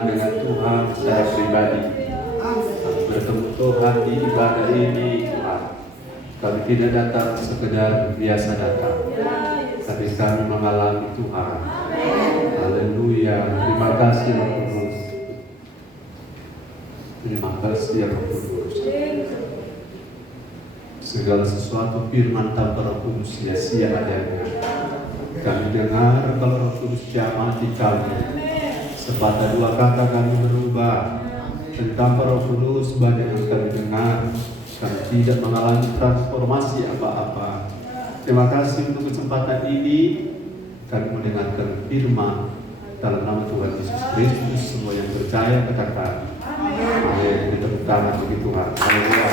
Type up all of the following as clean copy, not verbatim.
dengan Tuhan secara pribadi. Kami bertemu Tuhan di ibadah ini, Tuhan. Kami tidak datang sekedar biasa datang, tapi kami mengalami Tuhan. Haleluya. Terima kasih Roh Kudus. Terima kasih ya Roh Kudus. Segala sesuatu firman tanpa Roh Kudus sia-sia adanya. Kami dengar kalau Roh Kudus jamah di kami. Sepatah dua kata kami berubah, dan tanpa Roh Kudus banyak yang kami dengar, kami tidak mengalami transformasi apa-apa. Terima kasih untuk kesempatan ini. Kami mendengarkan firman dalam nama Tuhan Yesus Kristus. Semua yang percaya katakan amin. Tepuk tangan bagi Tuhan. Haleluya.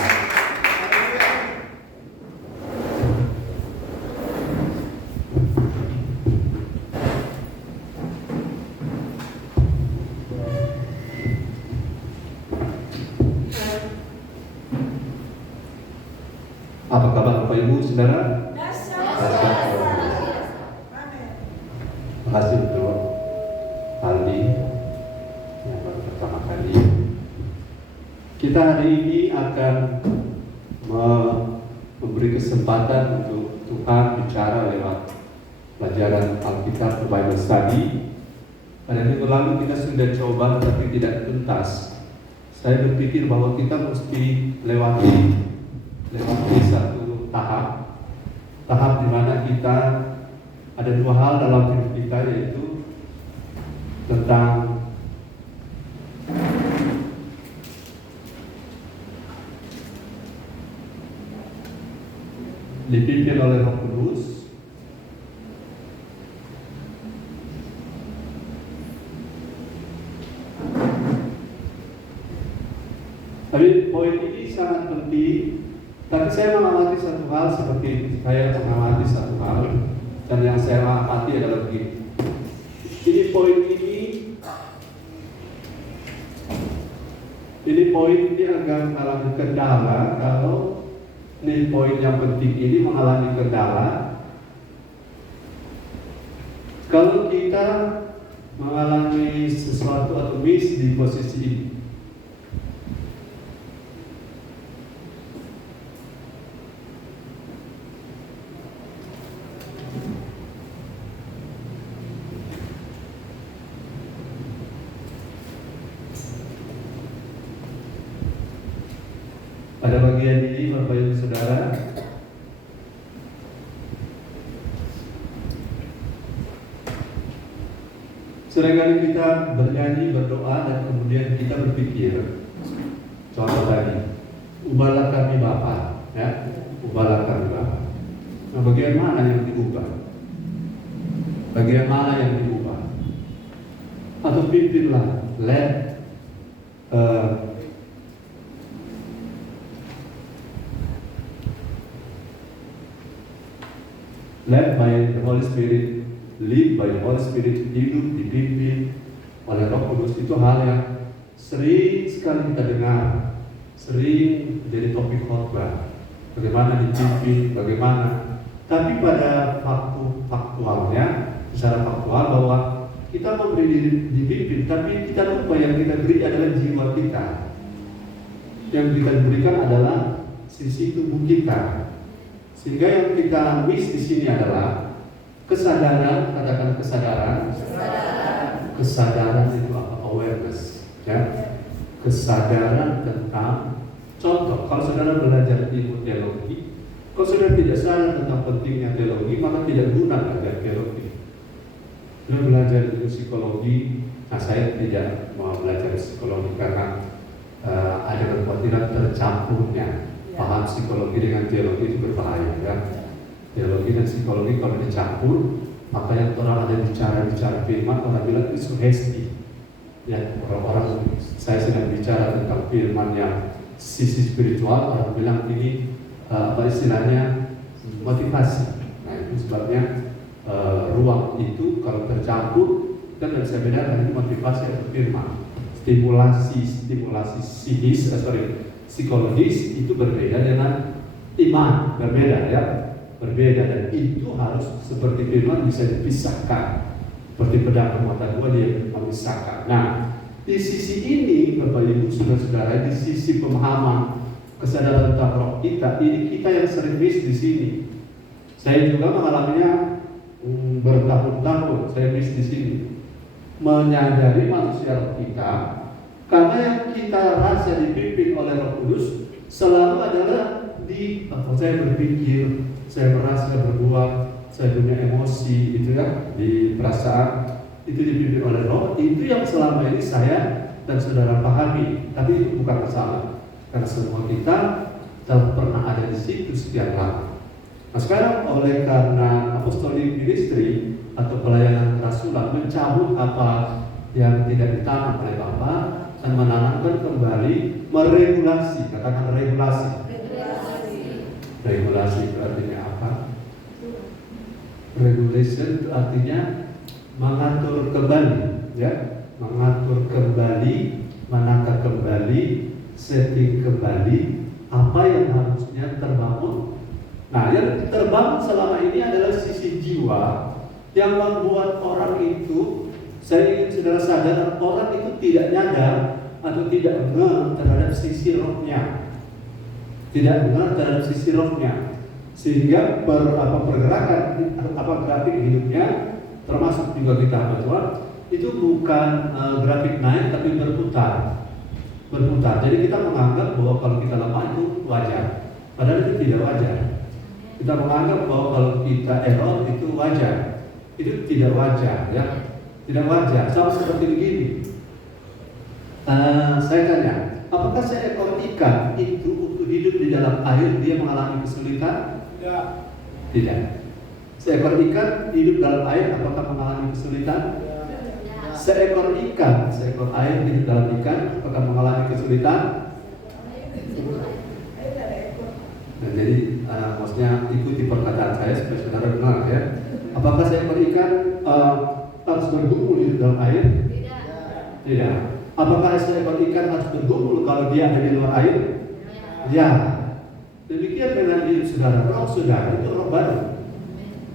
Apa kabar Bapak Ibu, Saudara? Terima kasih untuk Aldi yang baru pertama kali. Kita hari ini akan memberi kesempatan untuk Tuhan bicara lewat pelajaran Alkitab Bible Study. Pada minggu lalu kita sudah coba tapi tidak tuntas. Saya berpikir bahwa kita mesti lewati satu tahap di mana kita ada dua hal dalam hidup kita, yaitu tentang dipimpin oleh Roh Kudus, tapi poin ini sangat penting. Tapi saya mengamati satu hal seperti saya mengamati satu hal, dan yang saya amati adalah begini. Ini poin ini agak mengalami kendala. Kalau ini poin yang penting ini mengalami kendala, kalau kita mengalami sesuatu atau miss di posisi ini. Pada bagian ini, Bapak Ibu Saudara, seringkali kita bernyanyi, berdoa, dan kemudian kita berpikir, contoh tadi, ubahlah kami Bapa, ya, ubahlah kami Bapa. Nah, bagian mana yang diubah? Bagian mana yang diubah? Atau pimpinlah, led by the Holy Spirit, lead by the Holy Spirit, hidup dipimpin oleh Roh Kudus. Itu hal yang sering sekali kita dengar, sering jadi topik khotbah. Bagaimana dipimpin, bagaimana. Tapi pada faktualnya, secara faktual bahwa kita memberi diri dipimpin, tapi kita lupa yang kita beri adalah jiwa kita. Yang kita berikan adalah sisi tubuh kita. Sehingga yang kita miss di sini adalah kesadaran, katakan kesadaran. Kesadaran itu apa? Awareness, ya. Kesadaran tentang, contoh, kalau saudara belajar ilmu teologi, kalau saudara tidak sadar tentang pentingnya teologi, maka tidak guna belajar teologi. Saudara belajar ilmu psikologi, nah saya tidak mau belajar psikologi karena ada kekhawatiran tercampurnya. Paham psikologi dengan teologi itu berbahaya, kan? Teologi dan psikologi kalau dicampur, maka yang orang ada bicara firman, orang bilang itu sugesti. Ya, orang-orang, saya sedang bicara tentang firman yang sisi spiritual, orang bilang ini apa istilahnya, motivasi. Nah itu sebabnya ruang itu kalau tercampur, kita tidak bisa bedakan ini motivasi atau firman. Stimulasi psikologis itu berbeda dengan iman, berbeda, dan itu harus seperti firman bisa dipisahkan. Seperti pedang bermata dua, dia memisahkan. Nah, Di sisi ini, Bapak Ibu, saudara-saudara, di sisi pemahaman kesadaran tentang roh kita, ini kita yang sering miss di sini. Saya juga mengalaminya bertahun-tahun, saya miss di sini. Menyadari manusia roh kita, karena yang kita rasa dipimpin oleh Roh Kudus selalu adalah saya berpikir, saya merasa berbuat, saya punya emosi, itu ya, di perasaan itu dipimpin oleh Roh, itu yang selama ini saya dan saudara pahami. Tapi itu bukan masalah, karena semua kita telah pernah ada di situ sekian lama. Nah sekarang oleh karena apostolic ministry atau pelayanan kerasulan mencabut apa yang tidak ditanam oleh Bapa dan menanamkan kembali, meregulasi, katakan regulasi. Regulasi itu artinya apa? Regulation itu artinya mengatur kembali, ya, mengatur kembali, menata kembali, setting kembali apa yang harusnya terbangun. Nah, yang terbangun selama ini adalah sisi jiwa yang membuat orang itu, saya ingin saudara sadar, orang itu tidak nyadar atau tidak ngeh terhadap sisi rohnya, tidak ngeh terhadap sisi rohnya, sehingga pergerakan grafik hidupnya, termasuk juga kita hamba Tuhan, itu bukan grafik naik tapi berputar. Jadi kita menganggap bahwa kalau kita lemah itu wajar, padahal itu tidak wajar. Kita menganggap bahwa kalau kita error itu wajar, itu tidak wajar, ya, tidak wajar. Sama seperti begini. Saya tanya, apakah seekor ikan itu untuk hidup di dalam air dia mengalami kesulitan? Tidak. Seekor ikan hidup dalam air apakah mengalami kesulitan? Seekor air hidup dalam ikan apakah mengalami kesulitan? Nah, jadi maksudnya ikuti perkataan saya supaya saudara dengar, ya. Apakah seekor ikan harus bergumul di dalam air? Tidak. Apakah seekor ikan harus bergumul kalau dia ada di luar air? Ya. Demikian dengan hidup saudara. Roh saudara itu roh baru.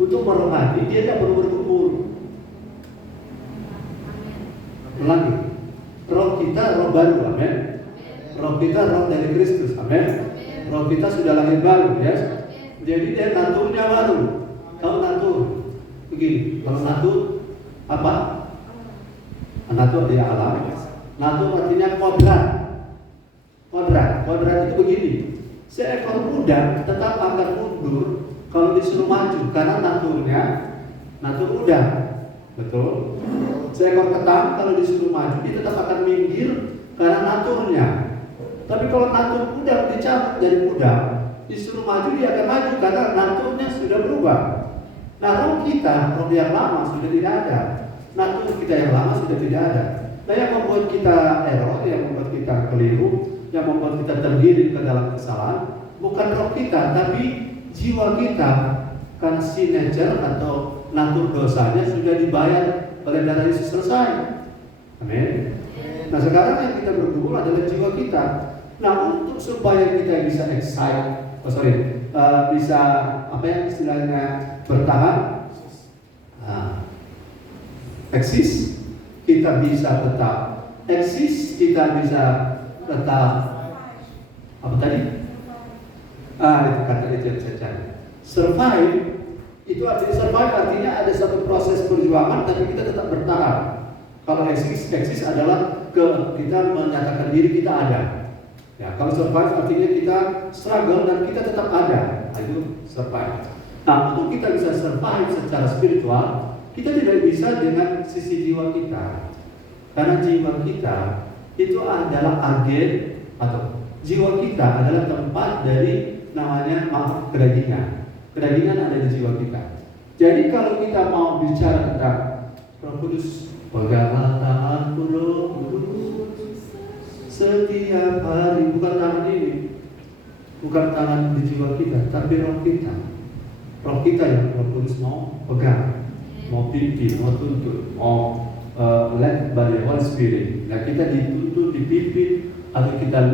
Untuk merohani dia tidak perlu bergumul. Ulangi. Roh kita roh baru, amin. Roh kita roh dari Kristus, amin. Roh kita sudah lahir baru, ya. Jadi dia naturnya baru. Tahu natur? Begini, kalau natur apa? Natur dia alam. Natur artinya kodrat. Kodrat itu begini. Seekor udang tetap akan mundur kalau disuruh maju karena natur udang. Betul? Seekor ketang kalau disuruh maju dia tetap akan minggir karena naturnya. Tapi kalau natur udang dicabut dari udang, disuruh maju dia akan maju karena naturnya sudah berubah. Nah, roh kita, roh yang lama sudah tidak ada. Natur kita yang lama sudah tidak ada. Nah, yang membuat kita error, yang membuat kita keliru, yang membuat kita tergiring ke dalam kesalahan, bukan roh kita, tapi jiwa kita. Karena signature atau natur dosanya sudah dibayar oleh darah Yesus selesai. Amin. Nah, sekarang yang kita bergumul adalah jiwa kita. Nah, untuk supaya kita bisa bisa apa yang istilahnya bertahan, eksis, kita bisa tetap eksis, kita bisa tetap apa tadi? Itu kata itu yang saya cari. Survive itu artinya ada satu proses perjuangan, tapi kita tetap bertahan. Kalau eksis adalah kita menyatakan diri kita ada. Ya, kalau survive artinya kita struggle dan kita tetap ada. Itu survive. Nah, untuk kita bisa survive secara spiritual, kita tidak bisa dengan sisi jiwa kita. Karena jiwa kita itu adalah agen, atau jiwa kita adalah tempat dari namanya kedagingan. Kedagingan ada di jiwa kita. Jadi kalau kita mau bicara tentang Roh Kudus, peganglah tanganku Roh Kudus setiap hari, bukan tangan ini, bukan tangan di jiwa kita, tapi roh kita. Roh kita yang Roh Kudus mau pegang, mau pimpin, mau tuntun, mau led by the Holy Spirit. Nah, kita dituntun, dipimpin, atau kita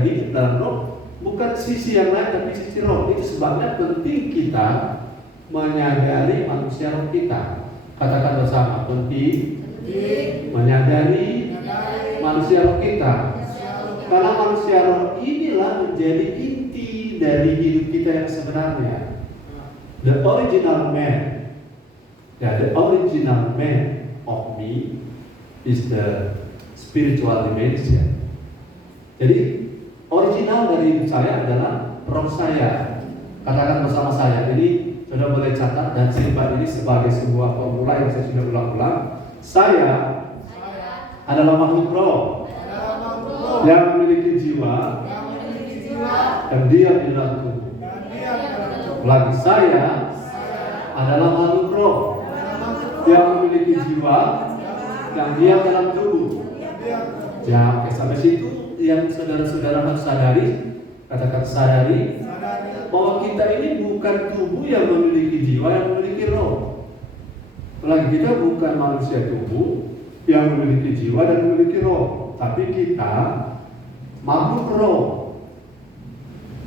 hidup dalam roh, bukan sisi yang lain tapi sisi roh. Itu sebabnya penting kita menyadari manusia roh kita. Katakan bersama, penting menyadari manusia roh kita. Karena manusia roh inilah menjadi inti dari hidup kita yang sebenarnya. The original man, the original man of me is the spiritual dimension. Jadi original dari hidup saya adalah roh saya. Katakan bersama saya, ini sudah boleh catat dan simpan ini sebagai sebuah formula yang saya sudah ulang-ulang. Saya adalah makhluk roh yang memiliki jiwa dan dia di dalam tubuh. Lagi saya adalah makhluk roh yang memiliki jiwa dan dia dalam tubuh. Ya, oke, sampai situ yang saudara-saudara harus sadari, katakan sadari bahwa kita ini bukan tubuh yang memiliki jiwa, yang memiliki roh. Lagi kita bukan manusia tubuh yang memiliki jiwa dan memiliki roh, tapi kita makhluk roh.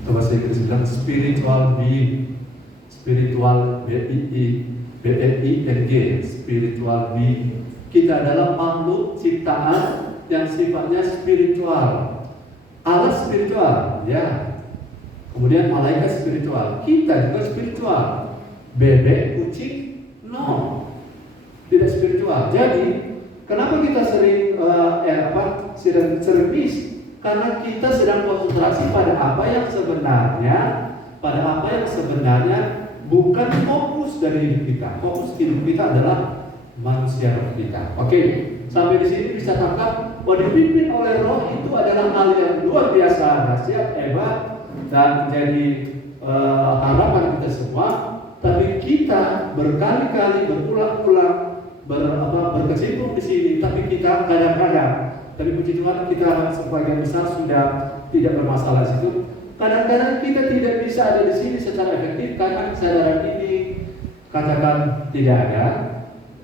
Bahasa Inggris bilang spiritual being, spiritual B-E-I-N-G, spiritual being. Kita adalah makhluk ciptaan yang sifatnya spiritual. Allah spiritual, ya. Kemudian malaikat spiritual, kita juga spiritual. Bebek, kucing, no, tidak spiritual. Jadi kenapa kita sering miss? Karena kita sedang konsentrasi pada apa yang sebenarnya, bukan fokus dari hidup kita. Fokus hidup kita adalah manusia roh kita. Oke, sampai di sini bisa tangkap bahwa dipimpin oleh roh itu adalah hal yang luar biasa, dahsyat, hebat, dan menjadi harapan kita semua. Tapi kita berkali-kali berulang-ulang berkecimpung di sini, tapi kita kadang-kadang, tapi puji Tuhan kita sebagian besar sudah tidak bermasalah di situ. Kadang-kadang kita tidak bisa ada di sini secara efektif karena kesadaran ini katakan tidak ada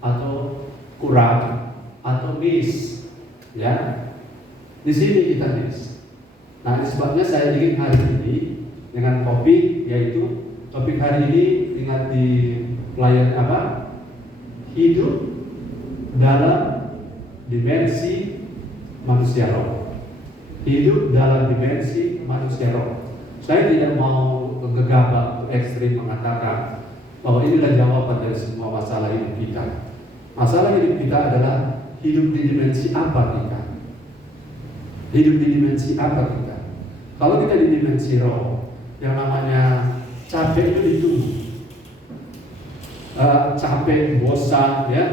atau kurang atau miss, ya. Di sini kita miss. Nah, sebabnya saya ingin hari ini dengan topik, yaitu topik hari ini ingat di pelayan hidup dalam dimensi manusia roh. Hidup dalam dimensi manusia roh. Saya tidak mau gegabah ekstrim mengatakan bahwa inilah jawaban dari semua masalah hidup kita. Masalah hidup kita adalah hidup di dimensi apa kita. Hidup di dimensi apa kita. Kalau kita di dimensi roh, yang namanya capek itu ditunggu. Capek, bosan, ya,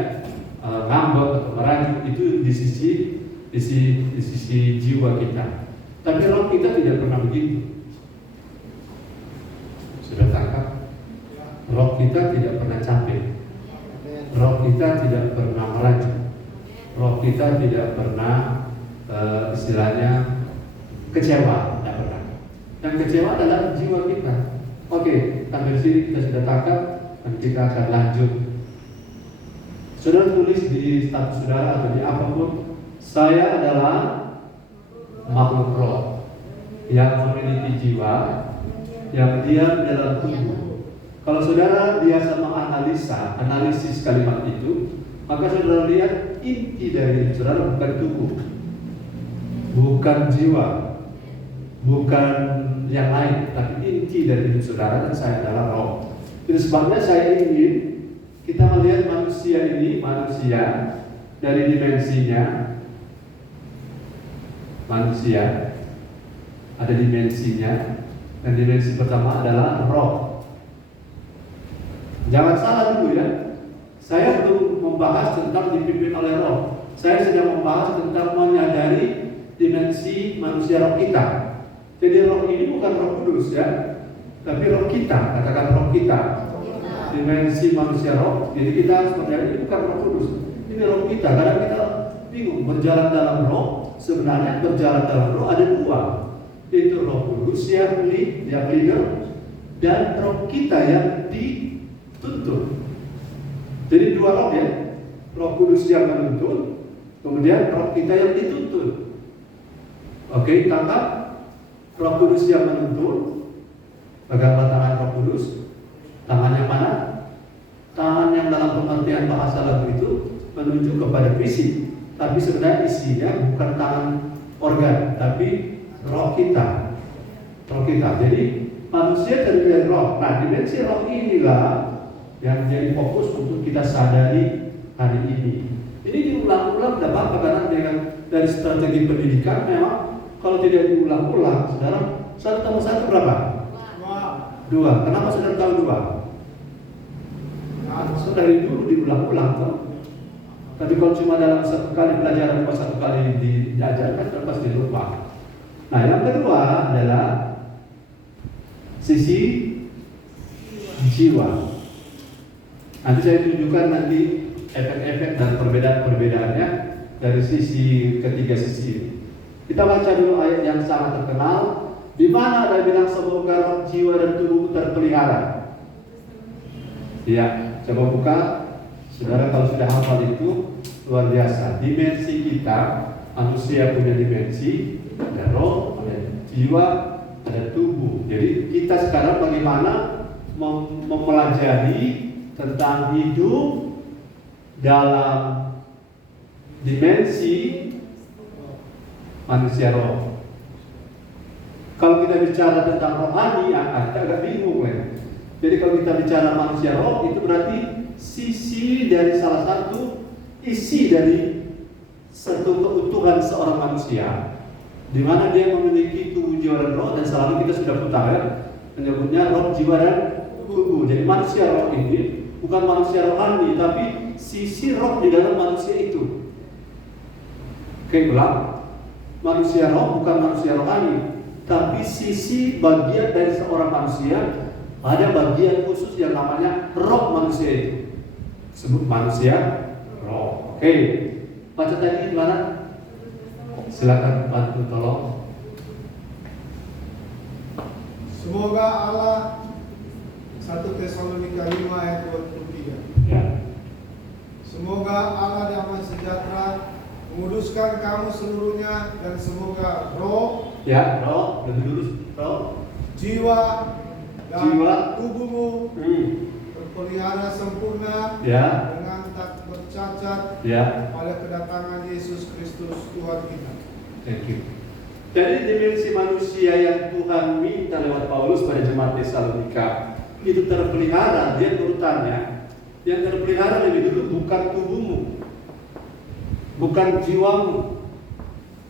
ngambek atau merajuk itu di sisi jiwa kita. Tapi roh kita tidak pernah begitu. Sudah tangkap? Roh kita tidak pernah capek. Roh kita tidak pernah merajuk. Roh kita tidak pernah istilahnya kecewa, tidak pernah. Yang kecewa adalah jiwa kita. Oke, sampai sini kita sudah tangkap dan kita akan lanjut. Saudara tulis di status saudara atau di apapun, saya adalah makhluk roh yang memiliki jiwa, yang diam dalam tubuh. Kalau saudara biasa analisis kalimat itu, maka saudara lihat inti dari saudara bukan tubuh, bukan jiwa, bukan yang lain, tapi inti dari hidup saudara dan saya adalah roh. Itu sebabnya saya ingin kita melihat manusia ini, manusia dari dimensinya. Manusia ada dimensinya, dan dimensi pertama adalah roh. Jangan salah dulu ya, saya belum membahas tentang dipimpin oleh roh. Saya sedang membahas tentang menyadari dimensi manusia roh kita. Jadi roh ini bukan Roh Kudus ya, tapi roh kita, katakan roh kita. Dimensi manusia roh. Jadi kita harus menyadari ini bukan Roh Kudus, ini roh kita. Kadang kita bingung berjalan dalam roh. Sebenarnya berjalan dalam roh ada dua, yaitu Roh Kudus yang leader dan roh kita yang dituntun. Jadi dua roh ya, Roh Kudus yang menuntun, kemudian roh kita yang dituntun. Oke, tangkap. Roh Kudus yang menuntun, peganglah tangan Roh Kudus. Tangan yang mana? Tangan yang dalam pengertian bahasa lagu itu menunjuk kepada fisik. tapi sebenarnya isinya bukan tangan organ, tapi roh kita. Roh kita. Jadi manusia terdiri dari roh. Nah, dimensi roh inilah yang jadi fokus untuk kita sadari hari ini. Ini diulang-ulang tidak apa-apa, karena dengan dari strategi pendidikan memang kalau tidak diulang-ulang, saudara, 1 tambah 1 berapa? 2. Kenapa saudara tahu 2? Nah, dari dulu diulang-ulang toh. Tapi kalau cuma dalam 1 kali pelajaran atau 1 kali diajarkan, kan pasti lupa. Nah, yang kedua adalah sisi jiwa. Nanti saya tunjukkan nanti efek-efek dan perbedaan-perbedaannya dari sisi ketiga sisi ini. Kita baca dulu ayat yang sangat terkenal, di mana ada bilang semoga roh, jiwa dan tubuh terpelihara. Ya, coba buka. Saudara kalau sudah hafal itu luar biasa. Dimensi kita, manusia punya dimensi, ada roh, ada jiwa, ada tubuh. Jadi kita sekarang bagaimana mempelajari tentang hidup dalam dimensi manusia roh. Kalau kita bicara tentang rohani, kita agak bingung ya. Jadi kalau kita bicara manusia roh, itu berarti sisi dari salah satu isi dari satu keutuhan seorang manusia, di mana dia memiliki tubuh, jiwa, dan roh. Dan selalu kita sudah putar ya, menyebutnya roh, jiwa, dan tubuh. Jadi manusia roh ini bukan manusia rohani, tapi sisi roh di dalam manusia itu. Oke, ulang. Manusia roh bukan manusia rohani, tapi sisi bagian dari seorang manusia. Ada bagian khusus yang namanya roh manusia itu, sebut manusia roh. Oke, baca tadi di mana? Silakan bantu tolong. Semoga Allah, 1 Tesalonika 5 ayat 23. Ya. Semoga Allah damai sejahtera menguduskan kamu seluruhnya, dan semoga roh, Ya, roh, lebih dulu roh, jiwa, dan jiwa, tubuhmu terpelihara sempurna ya, dengan tak bercacat ya. pada kedatangan Yesus Kristus Tuhan kita. Thank you. Jadi dimensi manusia yang Tuhan minta lewat Paulus pada jemaat Tesalonika itu terpelihara, dia urutannya. Yang terpelihara lebih dulu bukan tubuhmu, bukan jiwamu,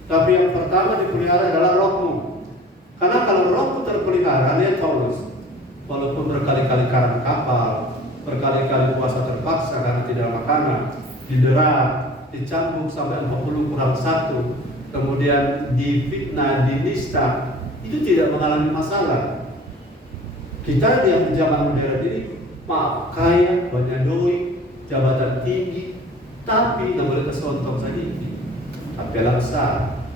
tapi yang pertama dipelihara adalah rohmu. Karena kalau rohmu terpelihara, lihat Paulus, walaupun berkali-kali karam kapal, berkali-kali puasa terpaksa karena tidak makanan, didera, dicambuk sampai 40 kurang 1, kemudian difitnah, dinista, itu tidak mengalami masalah. Kita yang zaman modern ini kaya, banyak duit, jabatan tinggi, tapi nggak boleh kesontong saja ini. Tapi besar,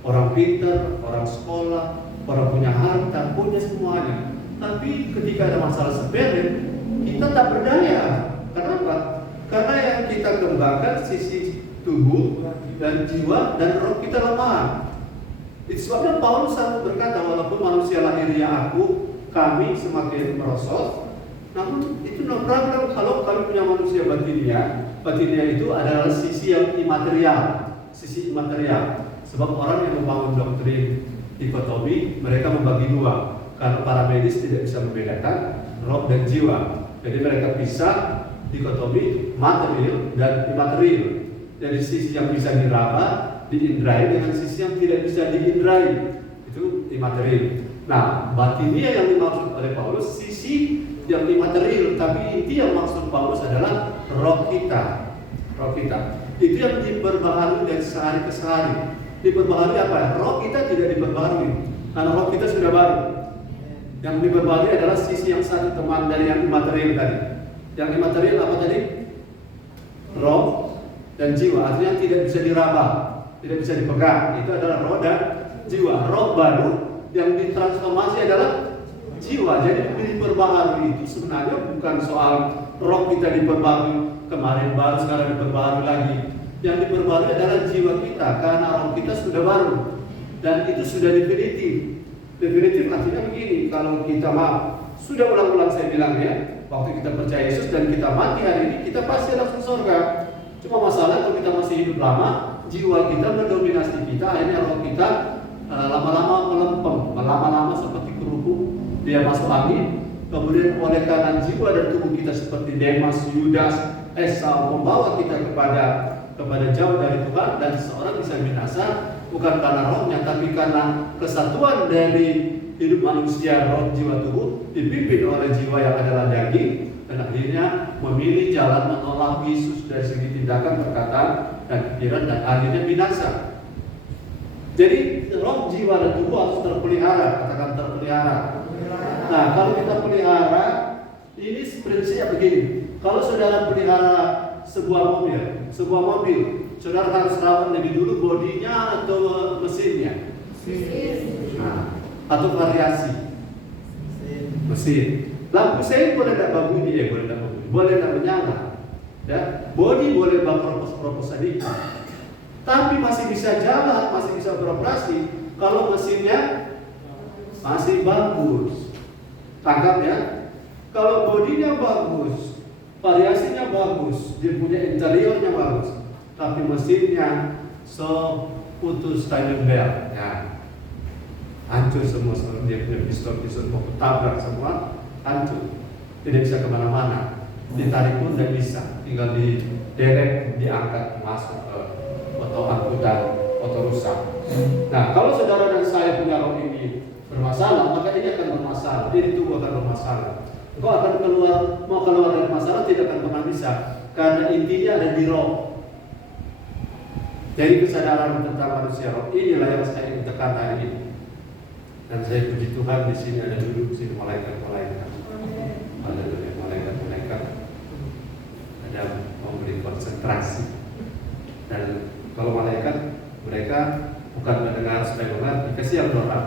orang pintar, orang sekolah, orang punya harta, punya semuanya. Tapi ketika ada masalah sepele, kita tak berdaya. Kenapa? Karena yang kita kembangkan sisi tubuh dan jiwa dan roh kita lemah. Itu sebabnya Paulus selalu berkata, walaupun manusia lahirnya kami semakin merosot, namun itu no problem kalau kami punya manusia batinia. Batinia itu adalah sisi yang imaterial, sisi imaterial. Sebab orang yang membangun doktrin dikotomi, mereka membagi dua. Karena para medis tidak bisa membedakan roh dan jiwa, jadi mereka pisah dikotomi material dan imaterial. Jadi sisi yang bisa diraba, diindrai dengan sisi yang tidak bisa diindrai, itu imaterial. Nah, batinia yang dimaksud oleh Paulus sisi yang imaterial, tapi inti yang maksud Paulus adalah roh kita. Roh kita itu yang diperbaharui dari sehari ke sehari. Diperbaharui apa? Roh kita tidak diperbaharui, karena roh kita sudah baru. Yang diperbaharui adalah sisi yang satu, teman dari yang imaterial tadi. Yang imaterial apa tadi? Roh dan jiwa, artinya tidak bisa diraba, tidak bisa dipegang. Itu adalah roh dan jiwa. Roh baru yang ditransformasi adalah jiwa. Jadi diperbaharui itu sebenarnya bukan soal roh kita diperbaharui kemarin baru, sekarang diperbaharui lagi. Yang diperbaharui adalah jiwa kita, karena roh kita sudah baru dan itu sudah definitif. Definitif artinya begini, kalau kita sudah ulang-ulang saya bilang ya, waktu kita percaya Yesus dan kita mati hari ini, kita pasti langsung surga. Cuma masalah kalau kita masih hidup lama, jiwa kita mendominasi kita, akhirnya roh kita lama-lama melempem, lama-lama seperti kerupuk, dia masuk angin. Kemudian oleh karena jiwa dan tubuh kita seperti Demas, Yudas, Esau membawa kita kepada jauh dari Tuhan, dan seseorang bisa binasa bukan karena rohnya, tapi karena kesatuan dari hidup manusia, roh, jiwa, tubuh dipimpin oleh jiwa yang adalah daging, dan akhirnya memilih jalan menolak Yesus dari segi tindakan, perkataan, dan pikiran, dan akhirnya binasa. Jadi roh, jiwa, dan tubuh harus terpelihara, katakan terpelihara. Nah, kalau kita pelihara, ini prinsipnya begini. Kalau saudara pelihara sebuah mobil, saudara harus rawat lebih dulu bodinya atau mesinnya? Nah, atau variasi mesin. Lampu sein boleh tidak berbunyi, boleh tidak menyala. Ya, bodi boleh berkeropos sedikit, tapi masih bisa jalan, masih bisa beroperasi kalau mesinnya masih bagus. Tangkap ya. Kalau bodinya bagus, variasinya bagus, dia punya interiornya bagus, tapi mesinnya putus timing belt, ya, hancur semua, dia punya piston mau tabrak semua, hancur, tidak bisa kemana-mana, ditarik pun tidak bisa, tinggal diderek, diangkat masuk ke oto angkutan, oto rusak. Nah, kalau saudara dan saya punya roh ini bermasalah, maka ini akan bermasalah, jadi tubuh akan bermasalah. Engkau akan mau keluar dari masalah tidak akan pernah bisa, karena intinya ada di roh. Jadi kesadaran tentang manusia roh inilah yang saya ingin tekan hari ini. Dan saya puji Tuhan di sini ada duduk sini malaikat-malaikat. Haleluya, malaikat-malaikat ada memberi konsentrasi. Dan kalau malaikat mereka bukan mendengar supaya mendengar, dikasih yang doa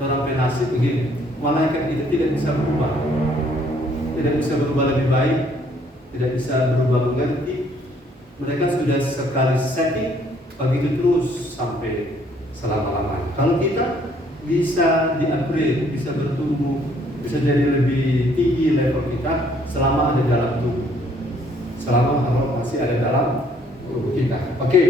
penasih begini. Malaikat itu tidak bisa berubah, tidak bisa berubah lebih baik, tidak bisa berubah mengerti. Mereka sudah sekali setting begitu terus sampai selama-lamanya. Kalau kita bisa di-upgrade, bisa bertumbuh, bisa jadi lebih tinggi level kita selama ada dalam tubuh, selama roh masih ada dalam tubuh kita. Oke.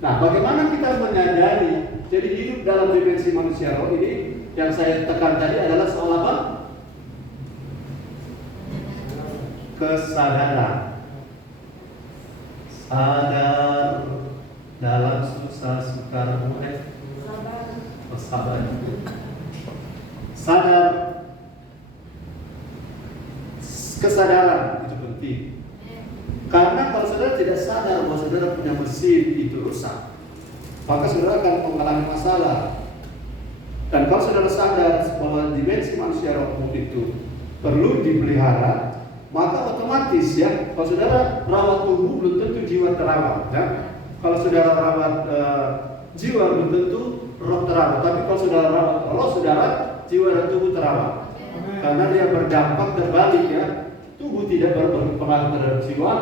Nah, bagaimana kita menyadari? Jadi hidup dalam dimensi manusia roh ini yang saya tekan tadi adalah soal apa? Kesadaran. Sadar dalam susah sukar sabar. Sadar. Kesadaran itu penting. Karena kalau saudara tidak sadar bahwa saudara punya mesin itu rusak, maka saudara akan mengalami masalah. Dan kalau saudara sadar bahwa dimensi manusia roh itu perlu dipelihara, maka otomatis ya, kalau saudara rawat tubuh belum tentu jiwa terawat. Ya. Kalau saudara rawat jiwa belum tentu roh terawat. Tapi kalau saudara rawat roh, saudara jiwa dan tubuh terawat. Karena dia berdampak terbalik ya. Tubuh tidak berpengaruh terhadap jiwa,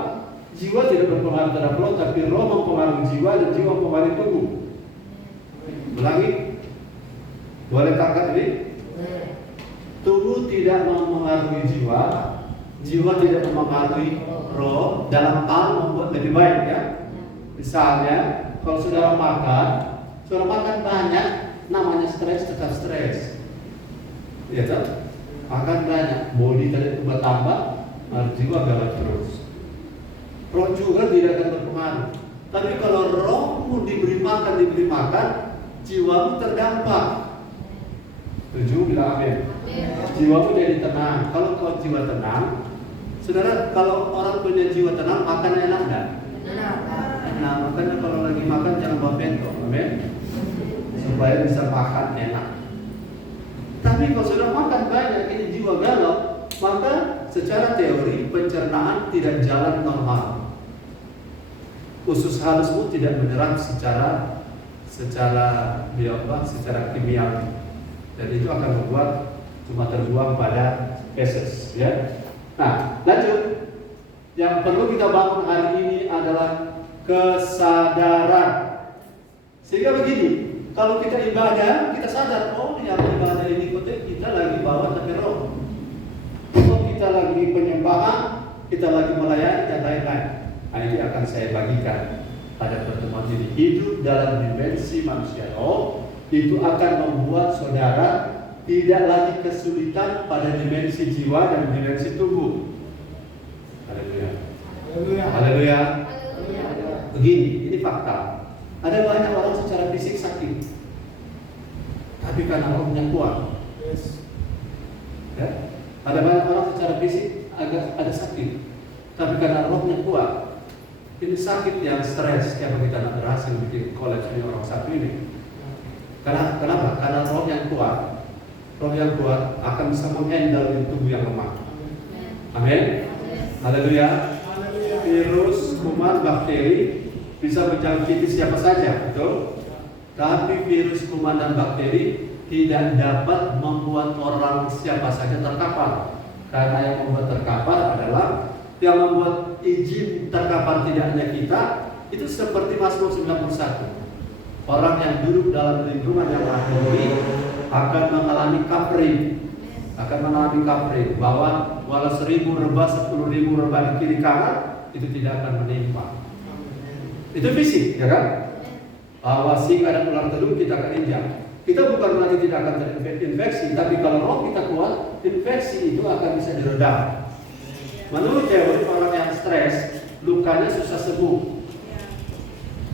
jiwa tidak berpengaruh terhadap roh, tapi roh mempengaruhi jiwa dan jiwa mempengaruhi tubuh. Ulangi. Boleh tangkap ini? Tubuh tidak mempengaruhi jiwa, jiwa tidak mempengaruhi roh dalam hal membuat lebih baik ya. Misalnya, kalau saudara makan banyak, namanya stres tetap stres. Ya tak? Makan banyak, body tadi bertambah, jiwa galak terus. Roh juga tidak akan berpengaruh. Tapi kalau rohmu diberi makan, jiwamu terdampak. Setuju? Bilang amin. Jiwamu jadi tenang. Kalau jiwa tenang, saudara, kalau orang punya jiwa tenang, makan enak enggak? Nah, makanya kalau lagi makan jangan bawa bentong, amin. Supaya bisa makan enak. Tapi kalau sudah makan banyak, ini jiwa galau, maka secara teori pencernaan tidak jalan normal. Usus halusmu tidak menyerap secara kimiawi. Dan itu akan membuat cuma terbuang pada feses, ya. Nah, lanjut. Yang perlu kita bangun hari ini adalah kesadaran. Sehingga begini, kalau kita ibadah, kita sadar, oh yang ibadah ini kita lagi bawa tapi roh. Oh kita lagi penyembahan, kita lagi melayani dan lain-lain. Ini akan saya bagikan pada pertemuan ini. Hidup dalam dimensi manusia roh itu akan membuat saudara tidak lagi kesulitan pada dimensi jiwa dan dimensi tubuh. Haleluya. Haleluya. Haleluya. Haleluya. Begini, ini fakta. Ada banyak orang secara fisik sakit, tapi karena rohnya kuat. Yes. Ya? Ada banyak orang secara fisik agak ada sakit, tapi karena rohnya kuat. Ini sakit yang stres, yang kita tidak berhasil bikin kolaps ini orang satu ini. Kenapa? Karena roh yang kuat. Roh yang kuat akan bisa menghandle tubuh yang lemah. Amin. Haleluya. Haleluya. Virus, kuman, bakteri bisa menjangkiti siapa saja, betul? Tapi virus, kuman, dan bakteri tidak dapat membuat orang siapa saja terkapar. Karena yang membuat terkapar adalah yang membuat izin terkapar tidak hanya kita. Itu seperti Mazmur 91. Orang yang duduk dalam lingkungan yang mahmuri akan mengalami kapring. Bahwa walau 1000 rebah, 10.000 rebah di kiri kanan, itu tidak akan menimpa. Itu fisik, ya kan? Bahwa singa dan ular telur kita akan injak. Kita bukan berarti tidak akan terinfeksi, tapi kalau roh kita kuat, infeksi itu akan bisa diredam. Menurut teori, orang yang stres, lukanya susah sembuh.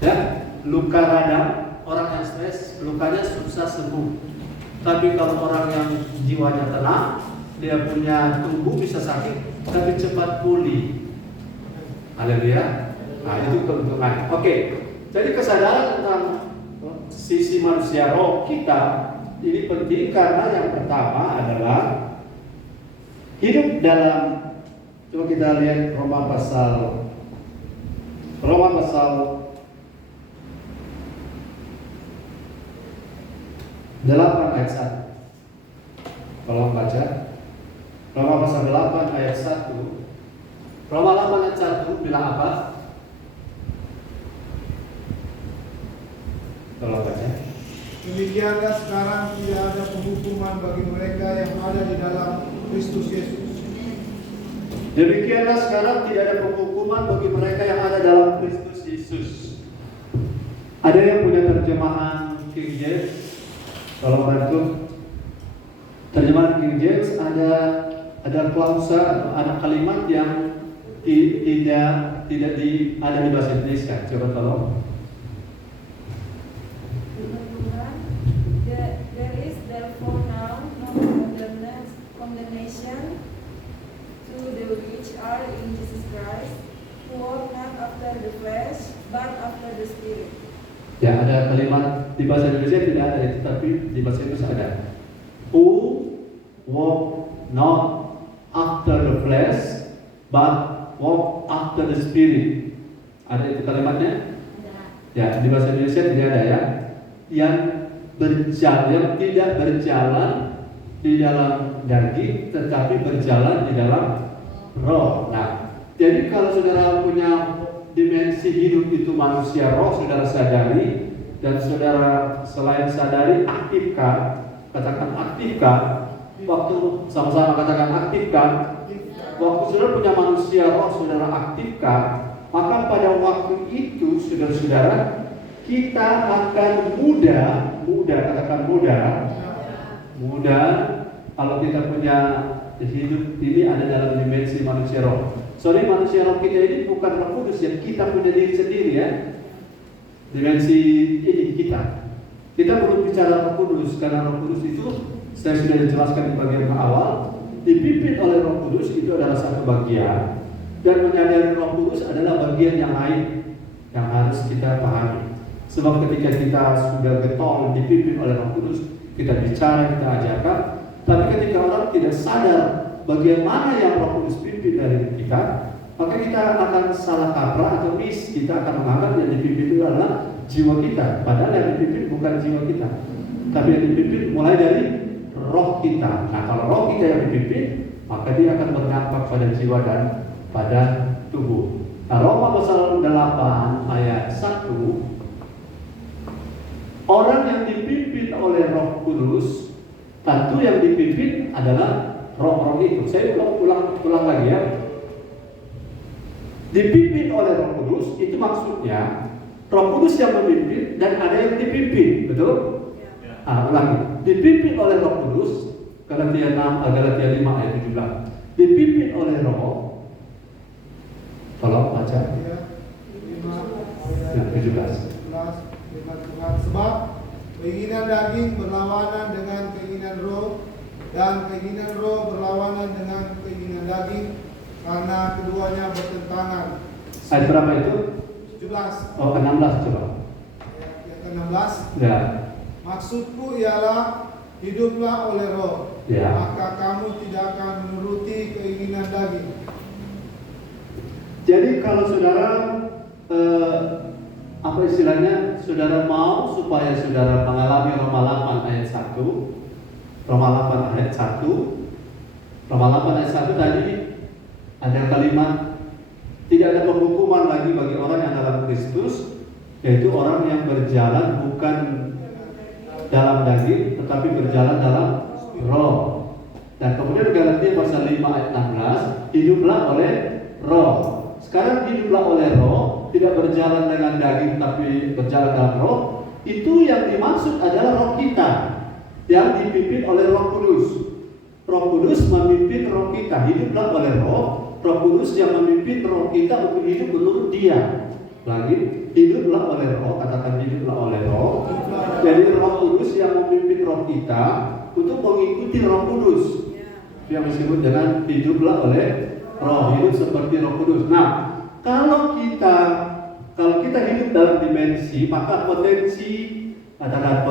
Ya, luka radang, orang yang stres, lukanya susah sembuh. Tapi kalau orang yang jiwanya tenang, dia punya tubuh bisa sakit, tapi cepat pulih. Haleluya. Nah, itu keuntungan. Oke, jadi kesadaran tentang sisi manusia roh kita ini penting karena yang pertama adalah hidup dalam, coba kita lihat Roma pasal 8 ayat 1. Kalau baca Roma pasal 8 ayat 1. Roma 8 ayat 1 bilang apa? Kalau baca, Demikianlah sekarang tidak ada penghukuman bagi mereka yang ada di dalam Kristus Yesus. demikianlah sekarang tidak ada penghukuman bagi mereka yang ada dalam Kristus Yesus. Ada yang punya terjemahan King James? Kalau bantu terjemahan King James ada klausa atau ada kalimat yang tidak ada di bahasa Indonesia. Coba tolong. There is therefore now no condemnation to the which are in Jesus Christ, who walk not after the flesh, but after the Spirit. Ya, ada kalimat di bahasa Indonesia tidak ada itu, tapi di bahasa Inggris ada. Who walk not after the flesh, but walk after the Spirit. Ada itu kalimatnya? Ya, di bahasa Indonesia tidak ada ya. Yang tidak berjalan di dalam daging, tetapi berjalan di dalam roh. Nah, jadi kalau saudara punya dimensi hidup itu manusia roh, saudara sadari, dan saudara selain sadari aktifkan, katakan aktifkan. Waktu sama-sama katakan aktifkan. Waktu saudara punya manusia roh, saudara aktifkan, maka pada waktu itu saudara-saudara kita akan mudah, katakan mudah kalau kita punya hidup ini ada dalam dimensi manusia roh. Soalnya manusia roh kita ini bukan Roh Kudus, ya kita punya diri sendiri ya. Dimensi ini kita belum bicara Roh Kudus, karena Roh Kudus itu saya sudah dijelaskan di bagian awal, dipimpin oleh Roh Kudus itu adalah satu bagian, dan menyadari Roh Kudus adalah bagian yang lain yang harus kita pahami. Sebab ketika kita sudah getol dipimpin oleh Roh Kudus, kita bicara, kita ajarkan. Tapi ketika orang tidak sadar bagaimana yang Roh Kudus pimpin dari kita, maka kita akan salah kaprah atau miss. Kita akan menganggap yang dipimpin itu adalah jiwa kita. Padahal yang dipimpin bukan jiwa kita, tapi yang dipimpin mulai dari roh kita. Nah, kalau roh kita yang dipimpin, maka dia akan berdampak pada jiwa dan pada tubuh. Nah, Roma pasal 8 ayat 1. Orang yang dipimpin oleh Roh Kudus, tentu yang dipimpin adalah roh-roh itu. Saya ulang lagi ya. Dipimpin oleh Roh Kudus itu maksudnya Roh Kudus yang memimpin dan ada yang dipimpin, betul? Ulangi. Dipimpin oleh Roh Kudus, Galatia 5 ayat 17. Dipimpin oleh Roh. Tolong baca. Ya, 17. Firman Tuhan, sebab keinginan daging berlawanan dengan keinginan roh, dan keinginan roh berlawanan dengan keinginan daging, karena keduanya bertentangan. Ayat berapa itu? 17. Oh, 16 coba. Yang ke-16. Ya. Maksudku ialah hiduplah oleh roh, Ya. maka kamu tidak akan menuruti keinginan daging. Jadi kalau saudara apa istilahnya, saudara mau supaya saudara mengalami Roma 8 ayat 1, Roma 8 ayat 1, Roma 8 ayat 1 tadi ada kalimat tidak ada penghukuman lagi bagi orang yang dalam Kristus, yaitu orang yang berjalan bukan dalam daging tetapi berjalan dalam roh. Dan kemudian Galatia pasal 5 ayat 16, hiduplah oleh roh. Sekarang hiduplah oleh roh, tidak berjalan dengan daging tapi berjalan dalam roh. Itu yang dimaksud adalah roh kita yang dipimpin oleh Roh Kudus. Roh Kudus memimpin roh kita, hiduplah oleh roh. Roh Kudus yang memimpin roh kita untuk hidup menurut Dia. Lagi, hiduplah oleh roh, katakan hiduplah oleh roh. Jadi Roh Kudus yang memimpin roh kita untuk mengikuti Roh Kudus. Yang disebut dengan hiduplah oleh roh, hidup seperti Roh Kudus. Nah, kalau kita hidup dalam dimensi, maka katakan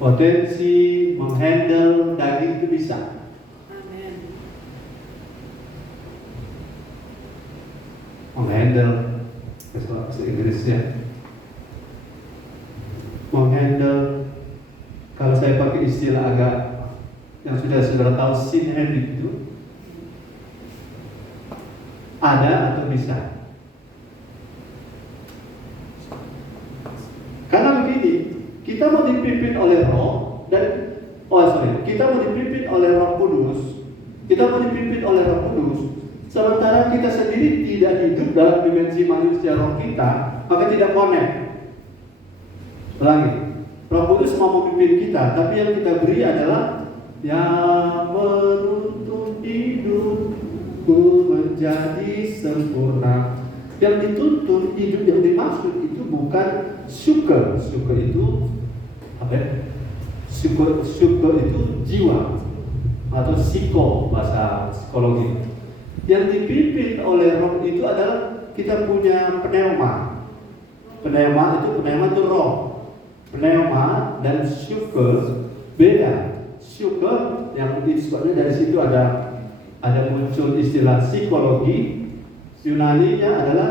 potensi menghandle daging itu bisa. Menghandle bahasa Inggrisnya, menghandle, kalau saya pakai istilah agak yang sudah saudara tahu, sin habit itu ada atau bisa. Karena begini, kita mau dipimpin oleh roh dan kita mau dipimpin oleh Roh Kudus, kita mau dipimpin oleh Roh Kudus. Sementara kita sendiri tidak hidup dalam dimensi manusia roh kita, maka tidak connect. Ulangi, Roh Kudus mau memimpin kita, tapi yang kita beri adalah yang menuntun hidupku menjadi sempurna. Yang dituntun hidup yang dimaksud itu bukan syukur. Syukur itu apa ya? Syukur itu jiwa atau psiko, bahasa psikologi. Yang dipimpin oleh roh itu adalah kita punya pneuma. Pneuma itu roh. Pneuma dan syukur beda. Syukur yang disebutnya dari situ ada muncul istilah psikologi. Yunaninya adalah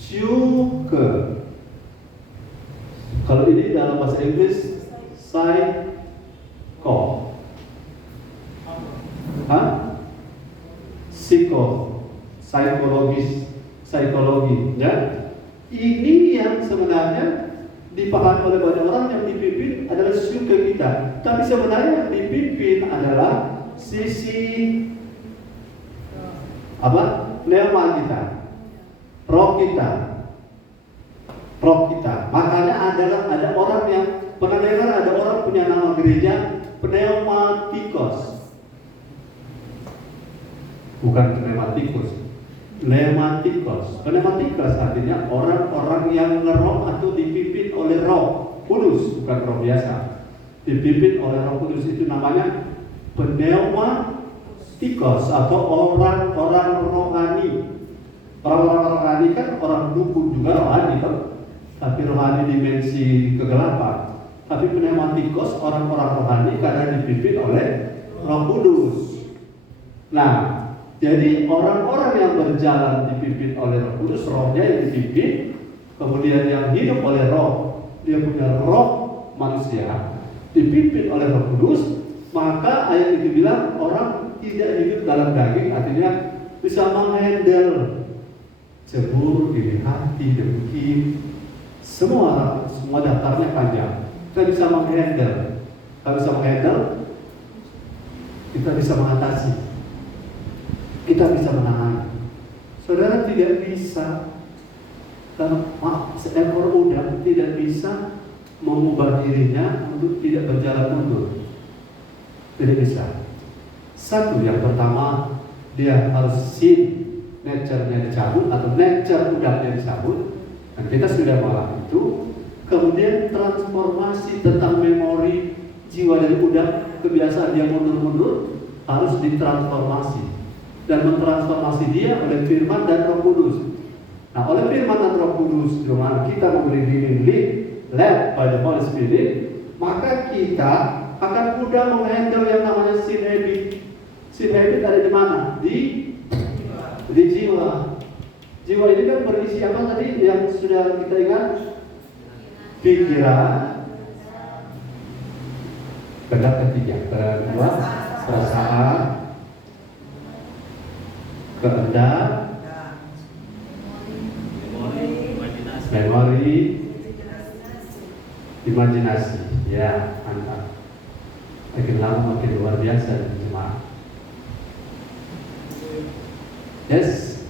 syukur. Kalau ini dalam bahasa Inggris psikologi, ya. Ini yang sebenarnya dipahami oleh banyak orang, yang dipimpin adalah syukur kita. Tapi sebenarnya yang dipimpin adalah sisi pneuma kita, roh kita. Makanya ada orang yang pernah dengar, ada orang punya nama gereja pneumatikos. Bukan pneumatikos. Pneumatikos artinya orang-orang yang ngeroh atau dipimpin oleh Roh Kudus, bukan roh biasa. Dipimpin oleh Roh Kudus itu namanya pneumatikos atau orang-orang rohani. Orang-orang rohani kan orang dukun juga rohani kan, tapi rohani dimensi kegelapan. Tapi pneumatikos orang-orang rohani karena dipimpin oleh Roh Kudus. Nah, jadi orang-orang yang berjalan dipimpin oleh Roh Kudus, rohnya yang dipimpin, kemudian yang hidup oleh roh, dia punya roh manusia, dipimpin oleh Roh Kudus, maka ayat itu bilang orang tidak hidup dalam daging, artinya bisa menghandle cemburu, iri hati, dengki, semua daftarnya panjang. Kita bisa menghandle, kita bisa mengatasi. Kita bisa menangani. Saudara tidak bisa, seekor udang tidak bisa mengubah dirinya untuk tidak berjalan mundur. Tidak bisa. Satu, yang pertama, dia harus sin nature-nya dicabut atau nature udangnya dicabut. Dan kita sudah malam itu. Kemudian transformasi tentang memori jiwa dari udang, kebiasaan dia mundur-mundur harus ditransformasi. Dan mentransformasi dia oleh firman dan Roh Kudus. Nah, oleh firman dan Roh Kudus, di mana kita memberi diri led by the Holy Spirit, maka kita akan mudah menghandle yang namanya sin habit. Sin habit ada di mana? Di jiwa. Jiwa ini kan berisi apa tadi yang sudah kita ingat? Pikiran, kedua, perasaan, kehendak, memori, imajinasi. Ya, mantap. Makin lama makin luar biasa jemaat. Yes,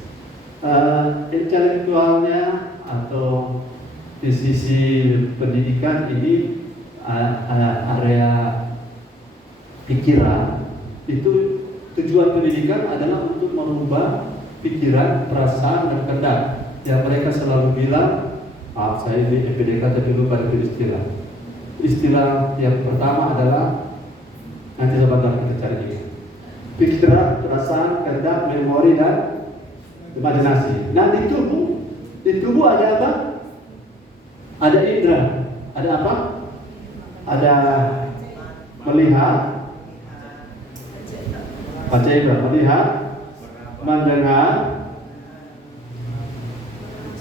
intelektualnya atau di sisi pendidikan ini area pikiran itu tujuan pendidikan adalah untuk merubah pikiran, perasaan dan kehendak. Yang mereka selalu bilang, maaf saya ini EPDK tapi lupa itu istilah. Istilah yang pertama adalah nanti sebentar kita cari. Pikiran, perasaan, kehendak, memori dan imajinasi. Nah di tubuh ada apa? Ada indera. Ada apa? Ada melihat, panca indera, melihat, mendengar,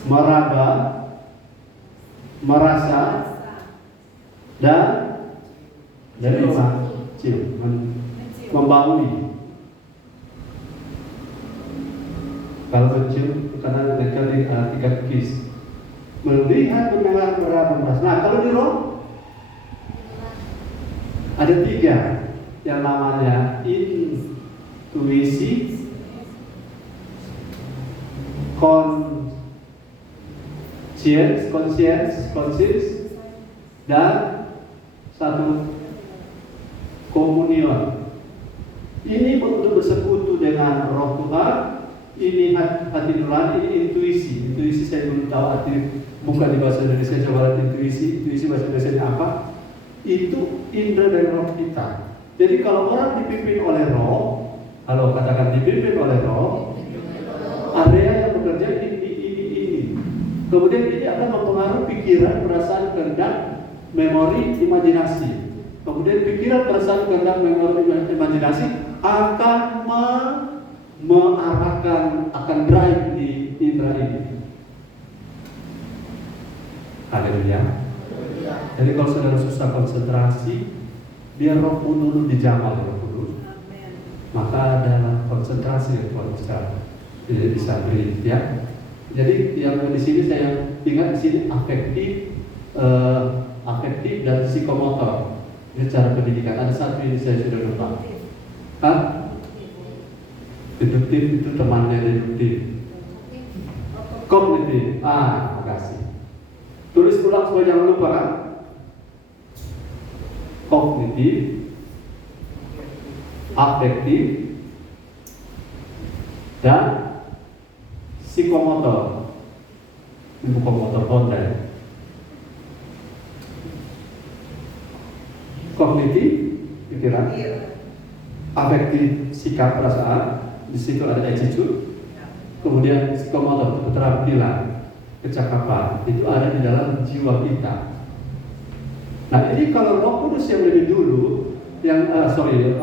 meraba, merasa, dan dari cium, membaui. Kalau mencium karena dekat tiga kis, melihat, mendengar, meraba, merasa. Nah kalau di roh ada tiga yang namanya intuisi, conscience, dan satu komunion. Ini untuk bersekutu dengan Roh Tuhan. Ini hati nurani, ini intuisi. Intuisi saya belum tahu arti, bukan di bahasa Indonesia. Coba lihat intuisi bahasa Indonesia apa? Itu indera dari roh kita. Jadi kalau orang dipimpin oleh roh, kalau katakan dipimpin oleh roh, area yang bekerja ini. Kemudian ini akan mempengaruhi pikiran, perasaan, kehendak, memori, imajinasi. Kemudian pikiran, perasaan, kehendak, memori, imajinasi akan mengarahkan, akan drive di indera ini. Haleluya. Jadi kalau saudara susah konsentrasi, biar Roh Kudus dijamal Roh Kudus. Maka dalam konsentrasi yang Tuhan bisa beri, ya. Jadi yang di sini saya ingat di sini afektif dan psikomotor. Ini cara pendidikan. Ada satu ini saya sudah lupa. Deduktif itu temannya deduktif. Kognitif. Makasih. Tulis ulang supaya jangan lupa kan? Kognitif, afektif, dan psikomotor. Ini bukan motor Honda. Kognitif, pikiran, afektif, sikap, perasaan. Di situ ada attitude. Kemudian psikomotor, keterampilan, kecakapan. Itu ada di dalam jiwa kita. Nah ini kalau Roh Kudus yang lebih dulu,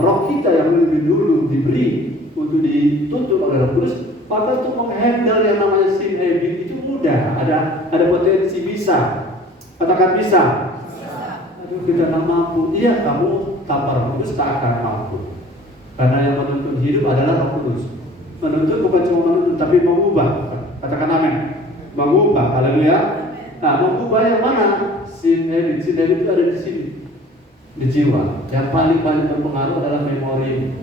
Roh kita yang lebih dulu diberi untuk dituntut oleh Roh Kudus, maka untuk menghandle yang namanya sin habit itu mudah. Ada potensi bisa. Katakan bisa. Aduh kita tak mampu. Iya kamu tanpa Roh Kudus tak akan mampu. Karena yang menuntun hidup adalah Roh Kudus. Menuntut bukan cuma menuntut, tapi mengubah. Katakan amin. Mengubah. Haleluya. Nah, mengubah yang mana? Sin habit itu ada di sini, di jiwa. Yang paling berpengaruh adalah memori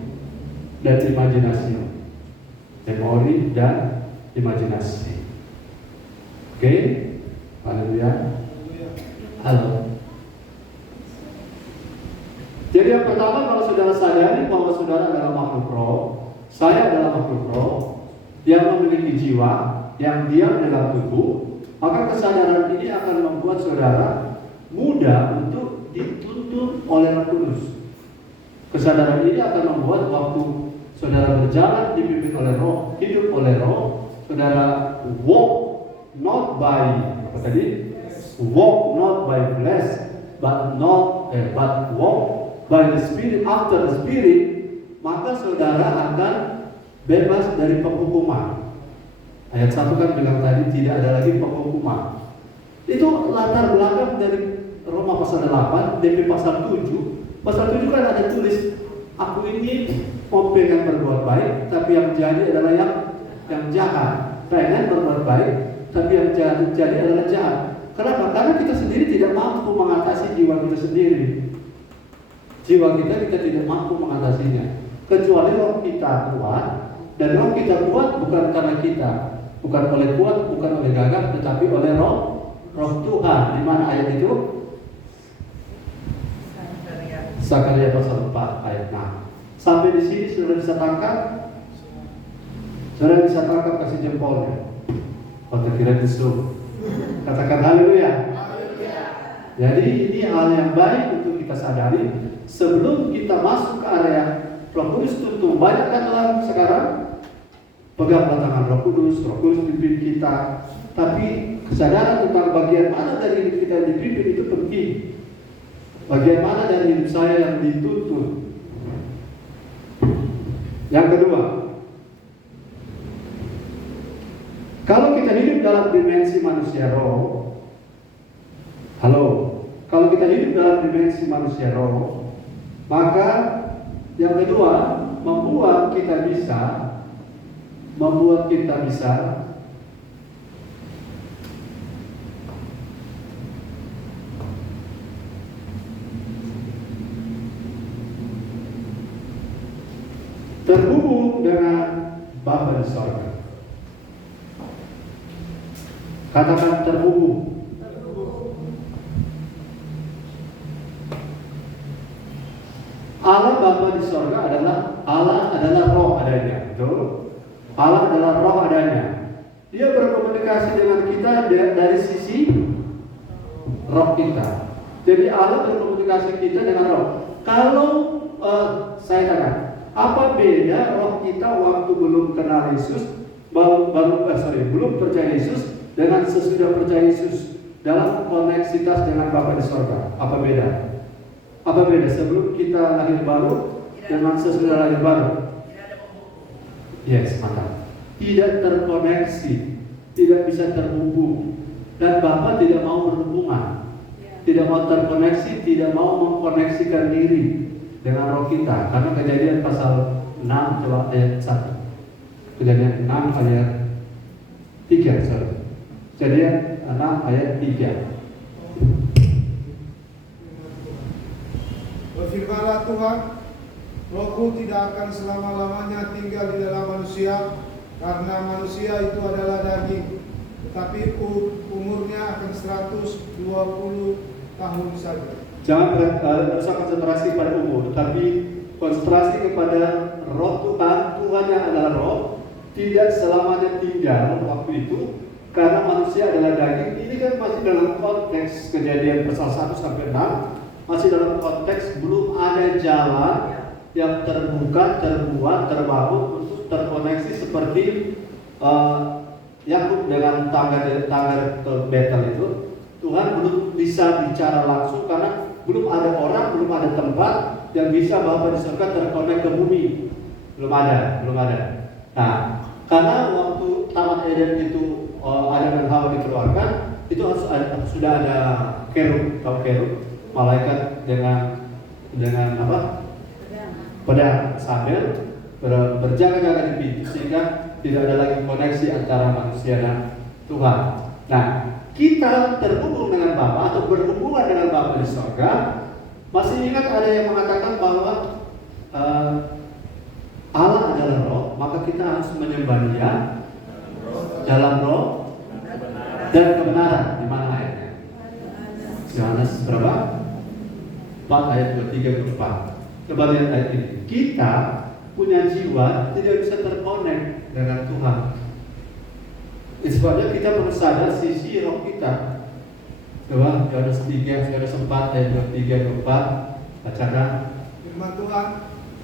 dan imajinasi. Memori dan imajinasi. Oke? Haleluya. Haleluya. Halo. Jadi yang pertama, kalau saudara sadari bahwa saudara adalah makhluk roh, saya adalah makhluk roh yang memiliki jiwa, yang diam dalam tubuh, maka kesadaran ini akan membuat saudara mudah untuk dituntun oleh Roh Kudus. Kesadaran ini akan membuat waktu saudara berjalan dipimpin oleh Roh, hidup oleh Roh, saudara walk not by apa tadi? Walk not by flesh, but walk by the Spirit, after the Spirit, maka saudara akan bebas dari penghukuman. Ayat 1 kan bilang tadi tidak ada lagi penghukuman. Itu latar belakang dari Roma pasal 8, DP pasal 7. Pasal 7 kan ada tulis, aku ini mau pengen berbuat baik, tapi yang jadi adalah yang jahat. Pengen berbuat baik, tapi yang jadi adalah jahat. Kenapa? Karena kita sendiri tidak mampu mengatasi jiwa kita sendiri. Jiwa kita tidak mampu mengatasinya. Kecuali roh kita kuat, dan roh kita kuat bukan karena kita, bukan oleh kuat, bukan oleh gagah, tetapi oleh roh Tuhan. Di mana ayat itu? Sakaria pasal 4 ayat 6. Sampai di sini sudah bisa tangkap? Sudah bisa tangkap, kasih jempolnya. Waktu kira di Zoom. Katakan haleluya. Jadi ini hal yang baik untuk kita sadari sebelum kita masuk ke area Roh Kudus tuntun. Banyak kan lagu sekarang, peganglah tangan Roh Kudus pimpin kita. Tapi kesadaran tentang bagian mana dari hidup kita yang dipimpin itu penting. Bagian mana dari hidup saya yang dituntun. Yang kedua, kalau kita hidup dalam dimensi manusia roh, kalau kita hidup dalam dimensi manusia roh, maka yang kedua membuat kita bisa terhubung dengan Bapa di sorga. Katakan terhubung. Allah Bapa di sorga Allah adalah roh adanya, betul? Allah adalah roh adanya. Dia berkomunikasi dengan kita dari sisi roh kita. Jadi Allah berkomunikasi kita dengan roh. Kalau saya tanya, apa beda roh kita waktu belum kenal Yesus, belum percaya Yesus dengan sesudah percaya Yesus dalam koneksitas dengan Bapa di sorga? Apa beda? Apa beda sebelum kita lahir baru dengan sesudah lahir baru? Yes, mantap. Tidak terkoneksi, tidak bisa terhubung, dan Bapa tidak mau berhubungan, tidak mau terkoneksi, tidak mau mengkoneksikan diri dengan roh kita. Karena Kejadian pasal 6 ayat 1, Kejadian 6 ayat 3, Kejadian 6 ayat 3. Berfirmanlah Tuhan, Rohku tidak akan selama-lamanya tinggal di dalam manusia, karena manusia itu adalah daging, tetapi umurnya akan 120 tahun saja. Jangan berusaha konsentrasi pada umur, tapi konsentrasi kepada roh Tuhan. Tuhan yang adalah roh tidak selamanya tinggal waktu itu, karena manusia adalah daging. Ini kan masih dalam konteks Kejadian pasal 1 sampai 6. Masih dalam konteks belum ada jalan yang terbuka, terbuat, terbangun untuk terkoneksi seperti Yakub dengan tangga ke Betel itu. Tuhan belum bisa bicara langsung karena belum ada orang, belum ada tempat yang bisa Bapa di surga terkonek ke bumi. Belum ada. Nah, karena waktu Taman Eden itu Adam dan Hawa dikeluarkan, itu sudah ada kerub, tahu kerub? Malaikat dengan apa? Pedang sambil berjaga-jaga di pintu, sehingga tidak ada lagi koneksi antara manusia dan Tuhan. Nah, kita terhubung dengan Bapa atau berhubungan dengan Bapa di surga. Masih ingat ada yang mengatakan bahwa Allah adalah roh, maka kita harus menyembah Dia dalam roh dan kebenaran. Di mana ayatnya? Yohanes berapa? 4 ayat 23 ke 4. Coba lihat ayat ini. Kita punya jiwa tidak bisa terkonek dengan Tuhan. Sebabnya kita perlu sadar sisi roh kita. Coba Yohanes 3, Yohanes 4 ayat 23 ke 4. Bacakan. Firman Tuhan,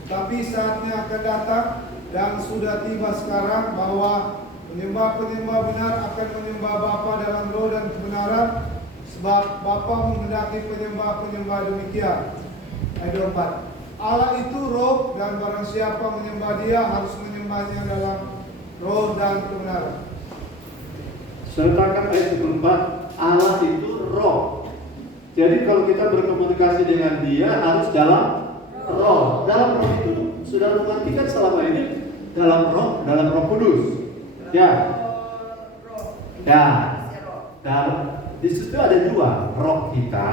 tapi saatnya akan datang dan sudah tiba sekarang bahwa penyembah-penyembah benar akan menyembah Bapa dalam roh dan kebenaran, sebab Bapa menghendaki penyembah-penyembah demikian. Ayat 24. Allah itu roh dan barang siapa menyembah Dia harus menyembahnya dalam roh dan kebenaran. Sertakan ayat 24. Allah itu roh. Jadi kalau kita berkomunikasi dengan Dia harus dalam roh. Dalam roh itu sudah mengartikan selama ini dalam roh kudus. Ya. Ya. Dan di situ ada dua, roh kita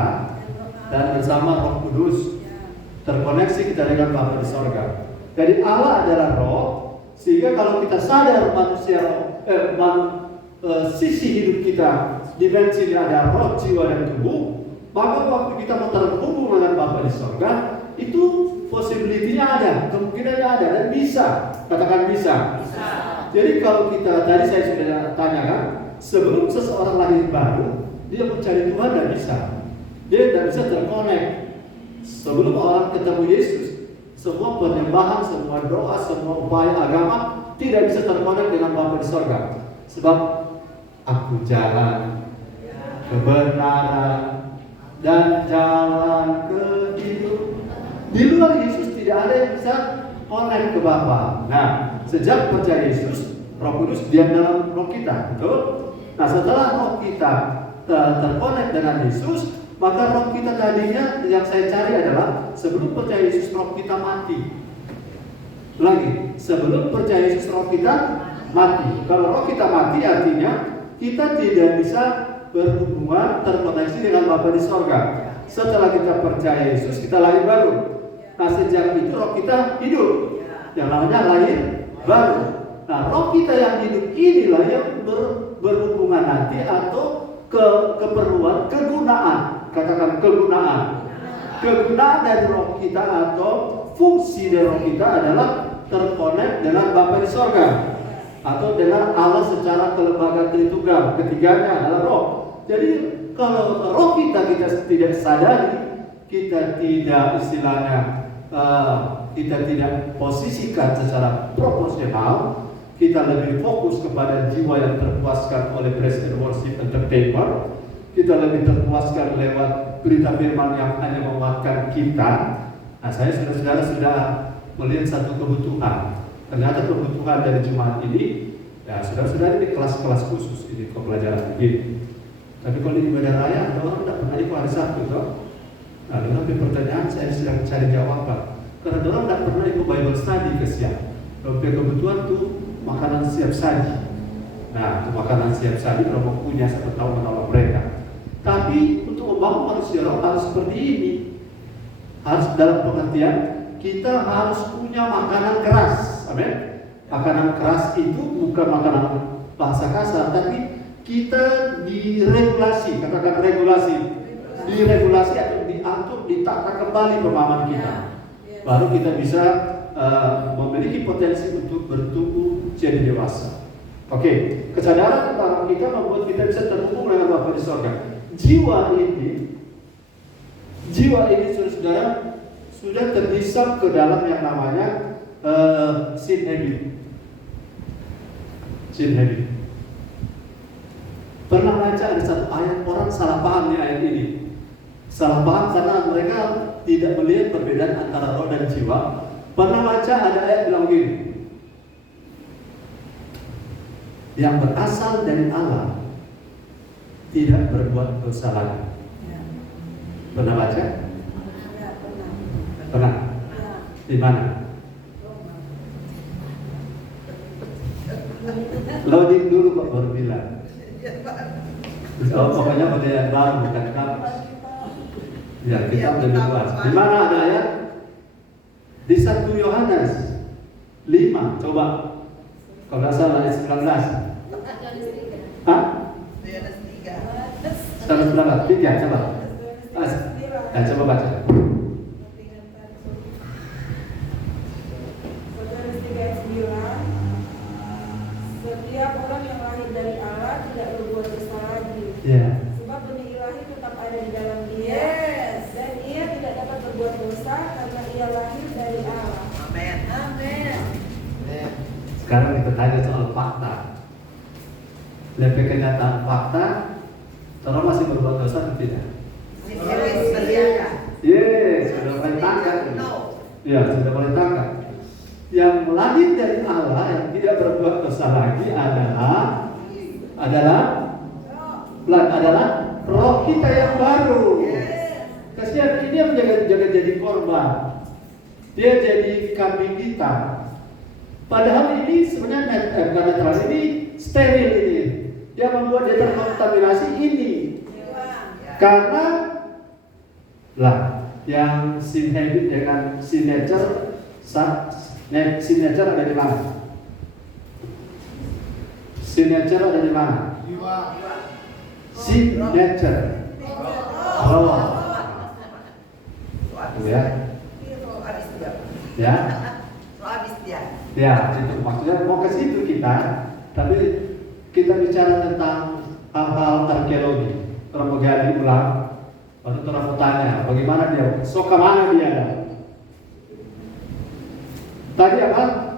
dan bersama roh kudus. Terkoneksi kita dengan Bapa di sorga. Jadi Allah adalah roh, sehingga kalau kita sadar manusia sisi hidup kita dimensinya ada roh, jiwa dan tubuh, maka waktu kita mau terhubung dengan Bapa di sorga, itu possibility-nya ada, kemungkinannya ada dan bisa. Katakan bisa. Jadi kalau kita tadi saya sudah tanyakan, sebelum seseorang lahir baru, dia mencari Tuhan tidak bisa. Dia tidak bisa terkonek. Sebelum orang ketemu Yesus, semua penyembahan, semua doa, semua upaya agama tidak bisa terkonek dengan Bapa di sorga. Sebab aku jalan kebenaran dan jalan ke hidup. Di luar Yesus tidak ada yang bisa connect ke Bapa. Nah, sejak percaya Yesus, Roh Kudus diam dalam roh kita, betul? Nah, setelah roh kita terkonek dengan Yesus, maka roh kita tadinya yang saya cari adalah sebelum percaya Yesus roh kita mati. Lagi, sebelum percaya Yesus roh kita mati. Kalau roh kita mati artinya kita tidak bisa berhubungan terkoneksi dengan Bapa di sorga. Setelah kita percaya Yesus, kita lahir baru. Nah, sejak itu roh kita hidup, yang namanya lahir baru. Nah, roh kita yang hidup inilah yang berhubungan nanti atau keperluan, kegunaan. Katakan kegunaan. Kegunaan dari roh kita atau fungsi dari roh kita adalah terkonek dengan Bapa di sorga atau dengan Allah secara kelembagaan Tritunggal. Ketiganya adalah roh. Jadi kalau roh kita tidak sadari, kita tidak istilahnya kita tidak posisikan secara proporsional, kita lebih fokus kepada jiwa yang terpuaskan oleh praise and worship entertainment, kita lebih terpuaskan lewat berita firman yang hanya menguatkan kita. Nah, saya saudara-saudara sudah melihat satu kebutuhan. Ternyata kebutuhan dari Jumat ini, ya saudara-saudara ini kelas-kelas khusus ini pembelajaran ini. Tapi kalau di ibadah raya ada orang tidak pernah ikut hari Sabtu, toh? Nah, tetapi pertanyaan saya sedang cari jawaban. Karena orang tidak pernah ikut Bible study ke siang. Kalau kebutuhan tuh makanan siap saji. Nah, itu makanan siap saji kalau punya satu tahun menolong mereka. Tapi untuk membangun manusia roh harus seperti ini. Harus dalam pengertian kita harus punya makanan keras. Amin. Makanan keras itu bukan makanan bahasa kasar, tapi kita diregulasi. Katakan regulasi. Diregulasi atau diatur, ditata kembali pemahaman kita. Baru kita bisa memiliki potensi untuk bertumbuh jadi dewasa. Oke, kesadaran tentang kita membuat kita bisa terhubung dengan Bapa di sorga. Jiwa ini saudara sudah terhisap ke dalam yang namanya sin habit. Sin habit. Pernah baca ada satu ayat, orang salah paham nih ayat ini. Salah paham karena mereka tidak melihat perbedaan antara roh dan jiwa. Pernah baca ada ayat bilang begini, yang berasal dari Allah tidak berbuat dosa lagi. Pernah baca? Pernah? Di mana? Loading dulu Pak baru bilang. Oh, pokoknya perjanjian baru bukan kamus. Ya, kita lebih luas. Di mana ada ayat? Di 1 Yohanes 5, coba. Kalau nggak salah ayat 19. Hah? Saudara berapa? 3, coba. Coba baca. Setiap orang yang lahir dari Allah tidak berbuat dosa lagi. Ya. Sebab benih ilahi tetap ada di dalam dia. Dan ia tidak dapat berbuat dosa karena ia lahir dari Allah. Amin. Sekarang kita tanya soal fakta. Lebih kenyataan fakta, orang masih berbuat dosa atau tidak? Yes, sudah mulai tangkap. Ya, sudah mulai tangkap. Yang lahir dari Allah yang tidak berbuat dosa lagi adalah roh kita yang baru. Kasihan ini yang jaga jadi korban. Dia jadi kambing kita. Padahal ini sebenarnya netral ini steril ini. Dia membuat dia terkontaminasi ini. Karena yang sin habit dengan sin nature ada di mana? Sin nature ada di mana? Sin nature. Oh. Ya. Ya. Ya, itu maksudnya mau ke situ kita, tapi kita bicara tentang hal-hal arkeologi. Orang menggali ulang, lalu orang bertanya, bagaimana dia? So kemana dia ada? Tadi apa?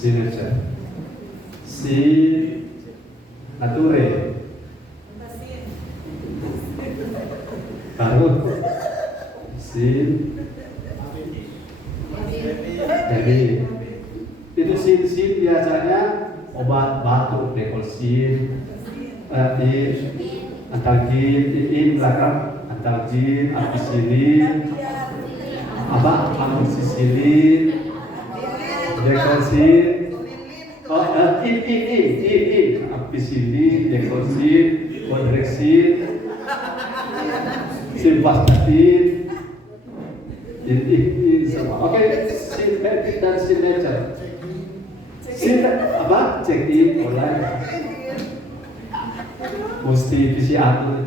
Nature. Baru jadi itu sin biasanya obat batuk, dekolsin, antalgin, in belakang antalgin, ampicillin, amoxicillin, dekolsin, ampicillin, dekolsin, odrexin, simvastatin, ini semua. Oke, sintetik dan signature. Check in online. Mesti PCR.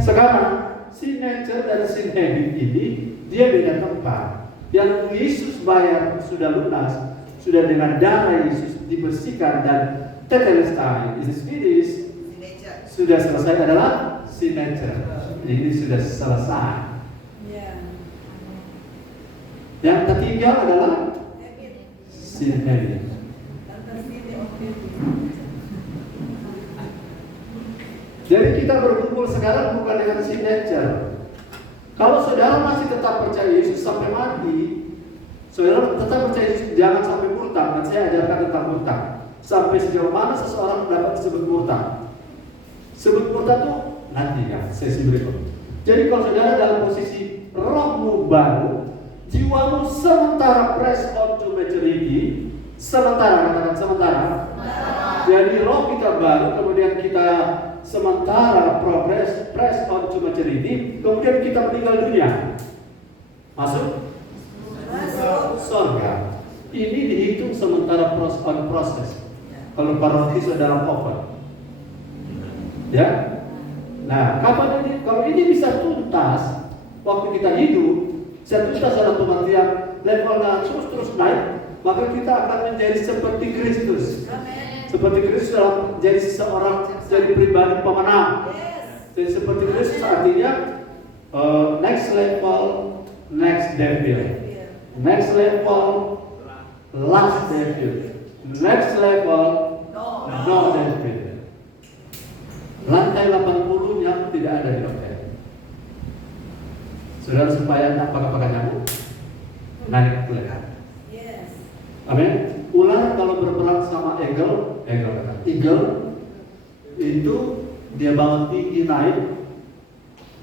Sekarang signature dan sintetik ini dia beda tempat. Yang Yesus bayar sudah lunas, sudah dengan darah Yesus dibersihkan dan tetelestai, is finished, sudah selesai adalah signature. Ini sudah selesai. Yang ketiga adalah sin habit. Jadi kita berkumpul sekarang bukan dengan sin nature. Kalau saudara masih tetap percaya Yesus sampai mati, saudara tetap percaya Yesus, jangan sampai murtad. Dan saya ajarkan tentang murtad. Sampai sejauh mana seseorang dapat disebut murtad. Sebut murtad itu nanti ya, sesi berikut. Jadi kalau saudara dalam posisi rohmu baru, jiwamu sementara press on to maturity, katakan sementara. Jadi roh kita baru, kemudian kita sementara press on to maturity, kemudian kita meninggal dunia. Masuk surga. Ini dihitung sementara proses. Kalau paroti dalam oven. Ya. Nah, kapan ini? Kalau ini bisa tuntas waktu kita hidup, saya tuntas dalam pengertian levelnya terus naik, maka kita akan menjadi seperti Kristus. Seperti Kristus dalam jadi seseorang, jadi pribadi pemenang. Jadi seperti Kristus artinya next level, next devil. Next level, last devil. Next level, no devil. Lantai 80-nya tidak ada di hotel. Saudara supaya tak pakai nyamuk, naik ke leher. Amin. Ular kalau berperang sama eagle itu dia bangun tinggi naik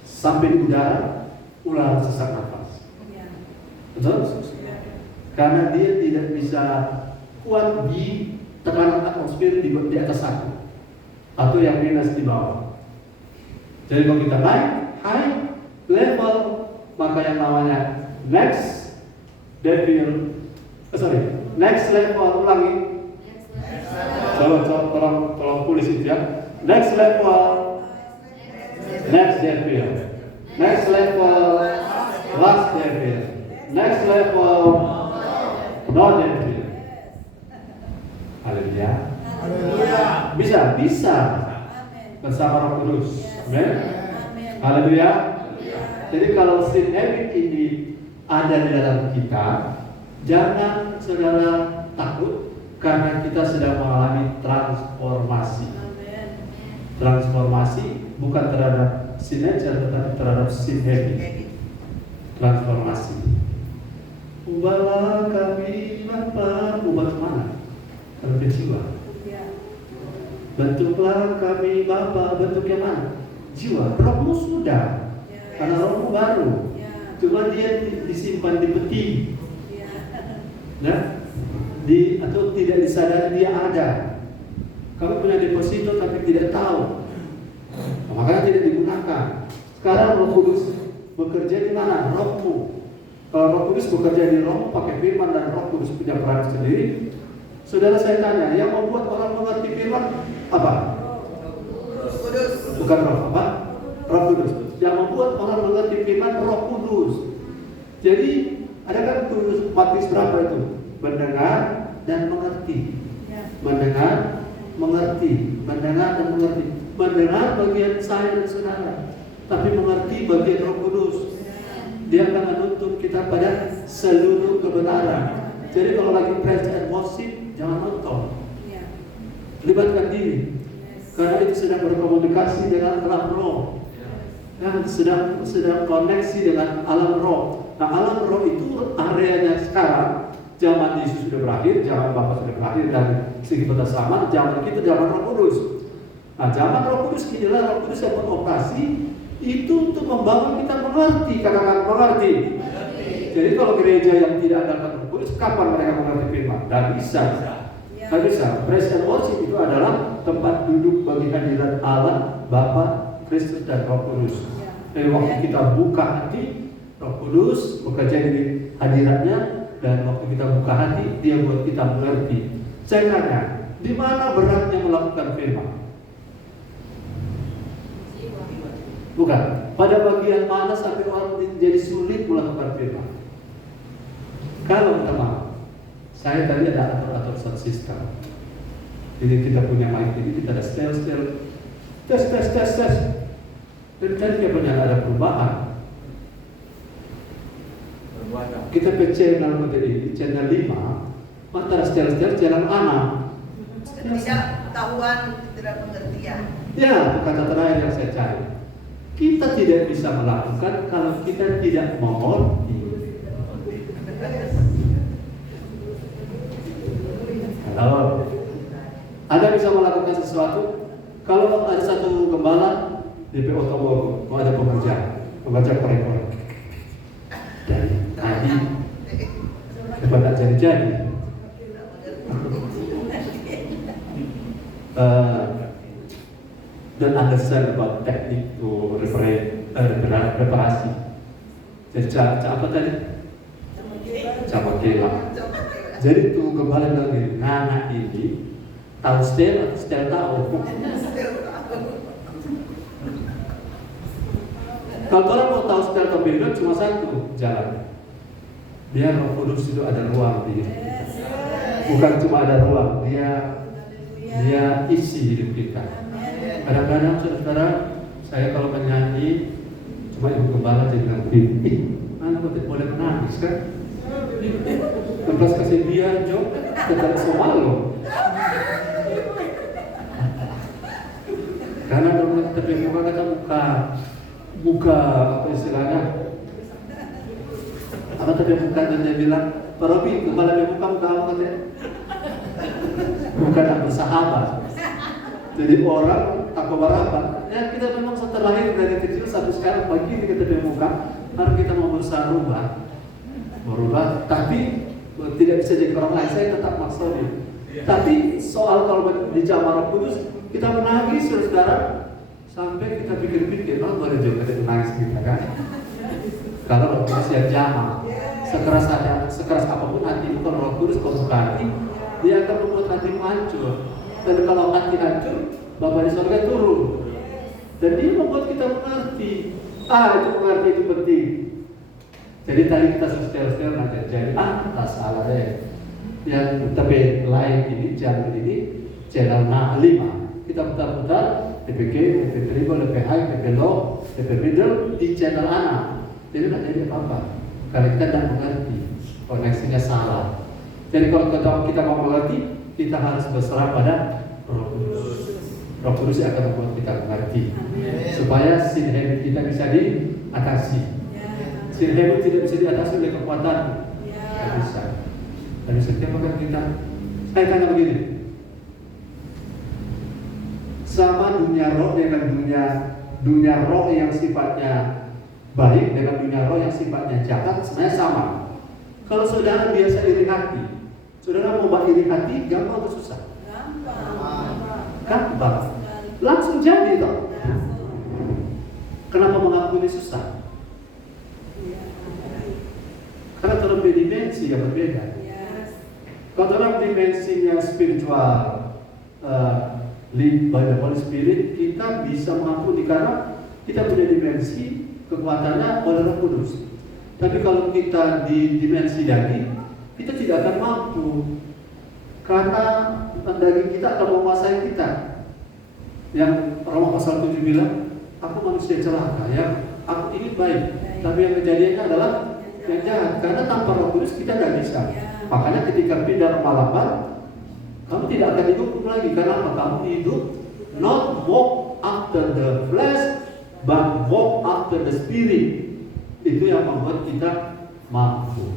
sampai di udara, ular sesak nafas. Betul? Karena dia tidak bisa kuat di tekanan atmosfer di atas satu atau yang minus di bawah. Jadi kalau kita naik high level maka yang namanya next level, ulangi. Coba tolong tulis itu ya. Next level, next devil. Next level, last devil. Next level, no devil. Haleluya. Haleluya. Bisa bersama Roh Kudus. Amin. Haleluya. Jadi kalau sin habit ini ada di dalam kita, jangan saudara takut karena kita sedang mengalami transformasi. Transformasi bukan terhadap sin nature tetapi terhadap sin habit. Transformasi. Ubahlah kami Bapa, ubah kemana? Kalau ke jiwa. Bentuklah kami Bapa, bentuknya mana? Jiwa. Rohmu sudah, karena rohmu baru. Cuma dia disimpan di peti, atau tidak disadari dia ada. Kamu punya deposito tapi tidak tahu, makanya tidak digunakan. Sekarang Roh Kudus bekerja di mana? Rohmu. Kalau Roh Kudus bekerja di rohmu pakai firman dan Roh Kudus punya peran sendiri. Saudara, saya tanya, yang membuat orang mengerti firman apa? Bukan roh, apa? Roh Kudus. Yang membuat orang mengerti firman Roh Kudus. Jadi ada kan tulis Matius berapa itu? Mendengar dan mengerti. Mendengar, mengerti. Mendengar dan mengerti. Mendengar bagian saya dan saudara, tapi mengerti bagian Roh Kudus. Dia akan menuntun kita pada seluruh kebenaran. Jadi kalau lagi praise and worship, jangan nonton. Libatkan diri. Karena itu sedang berkomunikasi dengan alam roh. Sedang koneksi dengan alam roh. Nah, alam roh itu areanya sekarang. Zaman Yesus sudah berakhir, zaman Bapa sudah berakhir, dan segi batas zaman, zaman kita zaman Roh Kudus. Nah, zaman Roh Kudus inilah Roh Kudus yang beroperasi itu untuk membangun kita mengerti, katakan mengerti. Jadi kalau gereja yang tidak ada Roh Kudus, kapan mereka mengerti firman? Dan bisa. Tidak bisa. Praise and worship itu adalah tempat duduk bagi hadirat Allah, Bapa, Kristus dan Roh Kudus. Jadi waktu kita buka hati, Roh Kudus bekerja di hadiratnya, dan waktu kita buka hati, dia buat kita mengerti. Saya tanya, di mana beratnya melakukan firman? Bukan. Pada bagian mana sampai orang jadi sulit melakukan firman? Kalau teman, saya tadi ada atur sound system. Jadi kita punya mic ini, kita ada tes. Dan tadi punya ada perubahan. Kita ke channel materi, channel 5, antara channel 6. Tidak ketahuan, tidak pengertian. Ya, itu kata terakhir yang saya cari. Kita tidak bisa melakukan kalau kita tidak mengerti. Kalau Anda bisa melakukan sesuatu, kalau ada satu gembala DP Otobogo, mau ada pengerja korek-korek. Dan tadi dapat tak jadi-jadi. Dan understand about teknik to reparasi. Jadi apa tadi? Camakela. Jadi tuh gembala bilang gini, anak ini tahu setel atau setel tahu. Kalau orang mau tahu setel atau beda cuma satu jalan. Biar Roh Kudus itu ada ruang di hidup kita. Bukan cuma ada ruang, dia isi hidup kita. Kadang-kadang saudara, saya kalau menyanyi cuma ibu gembala dia bilang, mana boleh menangis kan? Lepas kasih dia jok, tetap semua loh. Karena kalau kita muka kata buka apa istilahnya? Apa tadi buka dan dia bilang, Pak Robi, kepala dia buka apa katanya? Bukan bersahabat. Jadi orang tak berapa. Ya kita memang setelah lahir dari kecil sampai sekarang begini kita dia muka, harus kita mau berusaha merubah, tapi tidak bisa jadi orang lain. Saya tetap maksudnya. Tapi soal kalau di zaman Roh Kudus kita menangis saudara sampai kita pikir-pikir, boleh juga kita menangis kita kan? Kalau Roh Kudus yang jamah, sekeras apapun hati itu, kalau Roh Kudus kau bukan, dia akan membuat hatimu hancur. Dan kalau hati hancur, Bapa di surga turun. Dan dia membuat kita mengerti. Itu mengerti itu penting. Jadi tadi kita setel nanti jadi tak salah deh. Yang tapi lain ini channel 5 kita putar-putar DPG, DP Tribal, DP High, DP Low, DP Middle di channel anak. Jadi tidak jadi apa-apa karena kita tidak mengerti, koneksinya salah. Jadi kalau kita mau mengerti, kita harus berserah pada Roh Kudus. Roh Kudus akan membuat kita mengerti. Supaya sin habit kita bisa diatasi. Sin habit tidak bisa diatasi oleh kekuatan. Tidak bisa. Dan setiap kali kita, saya tanya begini, sama dunia roh dengan dunia roh yang sifatnya baik dengan dunia roh yang sifatnya jahat sebenarnya sama. Kalau saudara biasa iri hati, saudara mau iri hati gampang atau susah? Gampang. Langsung jadi toh. Kenapa mengaku ini susah? Karena dalam dimensi yang berbeda. Kalau dalam dimensinya spiritual, lead by the Holy Spirit, kita bisa mengampuni karena kita punya dimensi kekuatannya oleh Roh Kudus. Tapi kalau kita di dimensi daging, kita tidak akan mampu karena daging kita akan menguasai kita. Yang Roma pasal 7 bilang, aku manusia celaka, yang aku ingin baik, tapi yang kejadiannya adalah yang jahat. Karena tanpa Roh Kudus kita tidak bisa. Makanya ketika pindah Roma 8, kamu tidak akan dihukum lagi. Karena apa? Kamu hidup not walk after the flesh, but walk after the spirit. Itu yang membuat kita mampu.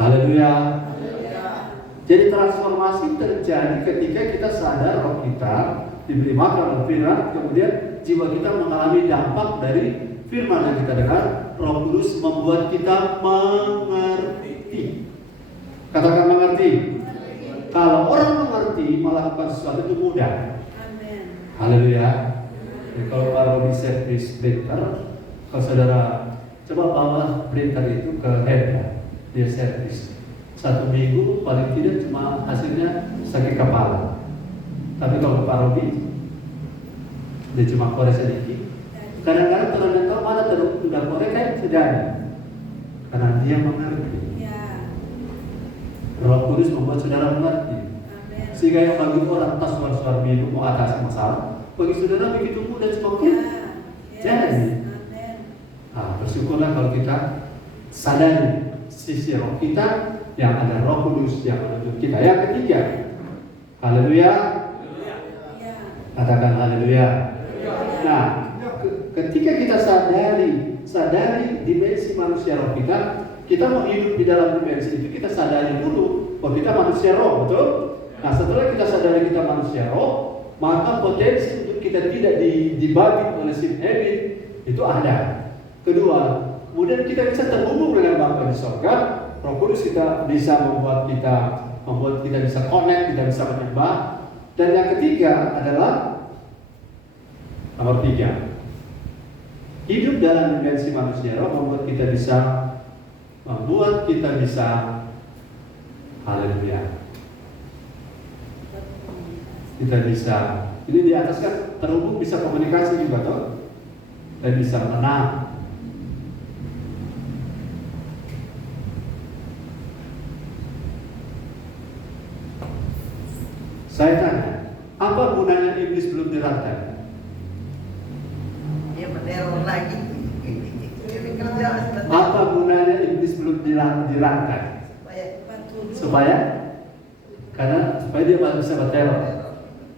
Haleluya. Jadi transformasi terjadi ketika kita sadar roh kita diberi makan oleh firman, kemudian jiwa kita mengalami dampak dari firman yang kita dengar. Roh Kudus membuat kita mengerti. Katakan mengerti. Kalau orang mengerti melakukan sesuatu itu mudah. Haleluya. Jadi kalau Pak Robi servis printer, kalau saudara coba bawa printer itu ke Hebra, dia servis 1 minggu paling tidak cuma hasilnya sakit kepala. Tapi kalau Pak Robi dia cuma korek sedikit. Kadang-kadang ternyata mana udah korek kan sudah, karena dia mengerti. Roh Kudus membuat saudara mengerti. Sehingga yang bagi orang tas suar-suar minum mau atasi masalah, bagi saudara begitu mudah cuma jadi. Bersyukurlah kalau kita sadari sisi roh kita yang ada Roh Kudus yang menuntun kita. Yang ketiga, haleluya. Katakan haleluya. Nah, ketika kita sadari dimensi manusia roh kita mau hidup di dalam dimensi itu, kita sadari dulu bahwa kita manusia roh, betul? Nah, setelah kita sadari kita manusia roh, maka potensi untuk kita tidak dibagi oleh sin habit itu ada. Kedua, kemudian kita bisa terhubung dengan Bapa di surga. Roh Kudus kita bisa membuat kita bisa connect, kita bisa menyembah. Dan yang ketiga adalah nomor 3. Hidup dalam dimensi manusia roh membuat kita bisa haleluya. Kita bisa, ini di atas kan terhubung bisa komunikasi juga toh. Dan bisa menang. Saya tanya, apa gunanya iblis belum dirantai? Dia meneror lagi. Apa gunanya iblis belum dirantai? Supaya dia bisa berteror.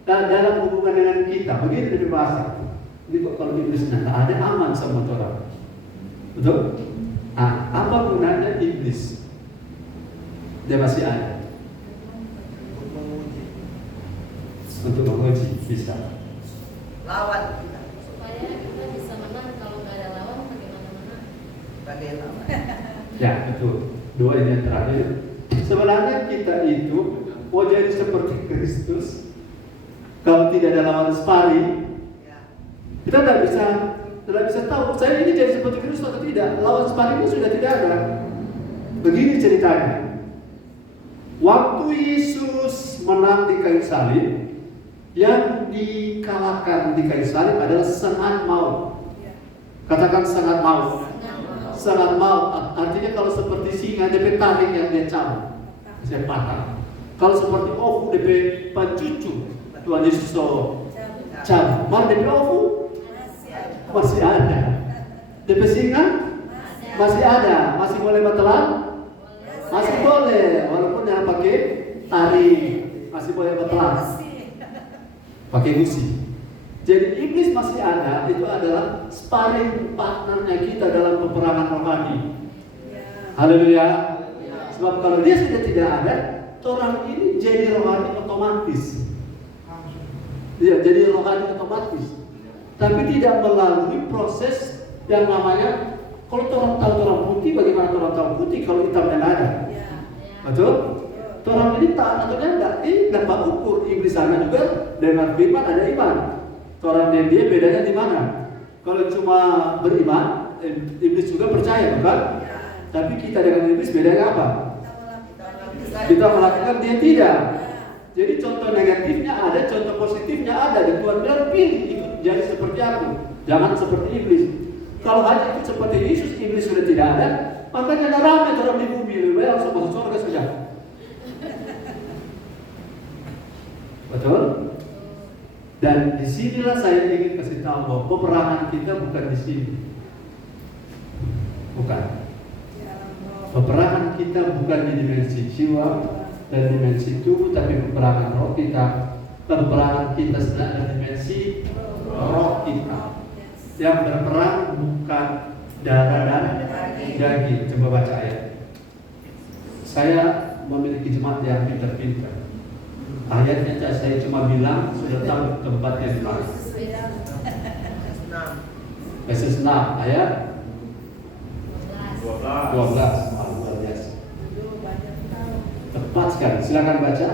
Dan dalam hubungan dengan kita, begitu lebih bahasa. Jadi kalau iblis tidak ada, aman sama orang. Betul? Nah, apa gunanya iblis? Dia masih ada. Untuk menguji bisa. Lawan kita. Supaya kita bisa menang. Kalau nggak ada lawan, bagaimana menang? Sebagai lawan. Ya, betul. 2 ini yang terakhir. Sebenarnya kita itu mau jadi seperti Kristus. Kalau tidak ada lawan sparring, kita tidak bisa tidak bisa tahu saya ini jadi seperti Kristus atau tidak. Lawan sparringnya sudah tidak ada. Begini ceritanya. Waktu Yesus menang di kayu salib, yang dikalahkan di kayu salib adalah sangat maut. Katakan sangat maut. Sangat maut. Artinya kalau seperti singa dia tarik yang dia cabut, saya patah. Kalau seperti ofu dia pancucu, Tuhan Yesus cabut. Mar dia ofu masih ada. Dia singa masih ada, masih boleh bertelan, masih boleh, walaupun yang pakai tarik masih boleh bertelan, pakai gusi. Jadi iblis masih ada, itu adalah sparring partnernya kita dalam peperangan rohani. Haleluya. Sebab kalau dia sudah tidak ada, orang ini jadi rohani otomatis. Dia jadi rohani otomatis. Tapi tidak melalui proses yang namanya, kalau orang tahu orang putih, bagaimana orang tahu putih kalau hitam dan ada? Betul? Orang ini taat atau enggak? Ini dapat ukur. Iblis sana juga dengan firman ada iman. Orang dan dia bedanya di mana? Kalau cuma beriman, iblis juga percaya, bukan? Tapi kita dengan iblis bedanya apa? Kita melakukan, dia tidak. Jadi contoh negatifnya ada, contoh positifnya ada. Dan Tuhan bilang pilih ikut jadi seperti aku, jangan seperti iblis. Kalau hanya ikut seperti Yesus, iblis sudah tidak ada. Makanya ada ramai orang di bumi, lebih baik langsung masuk surga saja. Betul? Dan disinilah saya ingin kasih tahu bahwa peperangan kita bukan di sini. Bukan. Peperangan kita bukan di dimensi jiwa dan dimensi tubuh, tapi peperangan roh kita. Peperangan kita sedang dimensi roh kita. Yang berperang bukan darah dan daging. Coba baca ayat. Saya memiliki jemaat yang pintar-pintar. Ayatnya saya cuma bilang sudah tahu tempatnya di mana. Efesus 6 ayat 12. Luar biasa. Tepat sekali. Silakan baca.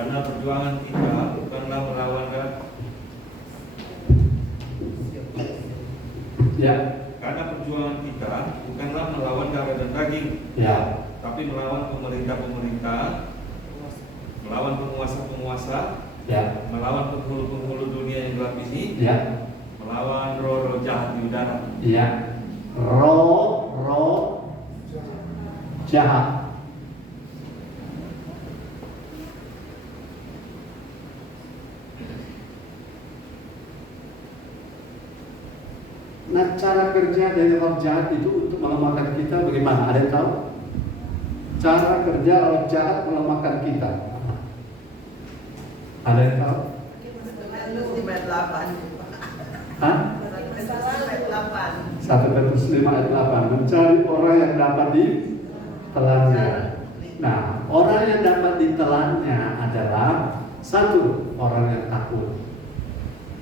Karena perjuangan kita bukanlah melawan Ya. Karena perjuangan kita bukanlah melawan darah dan daging, Ya. tapi melawan pemerintah-pemerintah, melawan penguasa-penguasa, Ya. melawan penghulu-penghulu dunia yang gelap ini, Ya. melawan roh-roh jahat di udara. Ya. Roh jahat. Nah, cara kerja dari roh jahat itu untuk melemahkan kita bagaimana? Ada yang tahu? Cara kerja roh jahat melemahkan kita. Ada yang tahu? Di ayat 8. Hah? 1 Petrus 5 ayat 8. Mencari orang yang dapat ditelannya. Nah, orang yang dapat ditelannya adalah satu, orang yang takut.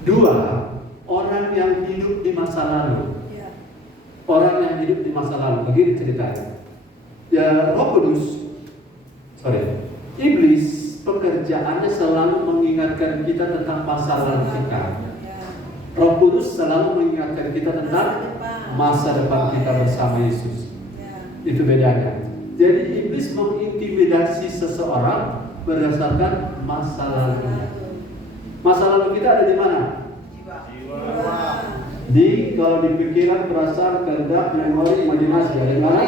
Dua, orang yang hidup di masa lalu. Orang yang hidup di masa lalu. Begini ceritanya. Ya, Roh Kudus, iblis pekerjaannya selalu mengingatkan kita tentang masa lalu kita. Roh Kudus selalu mengingatkan kita tentang masa depan kita bersama Yesus. Itu bedanya. Jadi iblis mengintimidasi seseorang berdasarkan masa lalu. Masa lalu kita ada di mana? Di kalau di pikiran, perasaan, kehendak, memori, imajinasi. Ada di mana?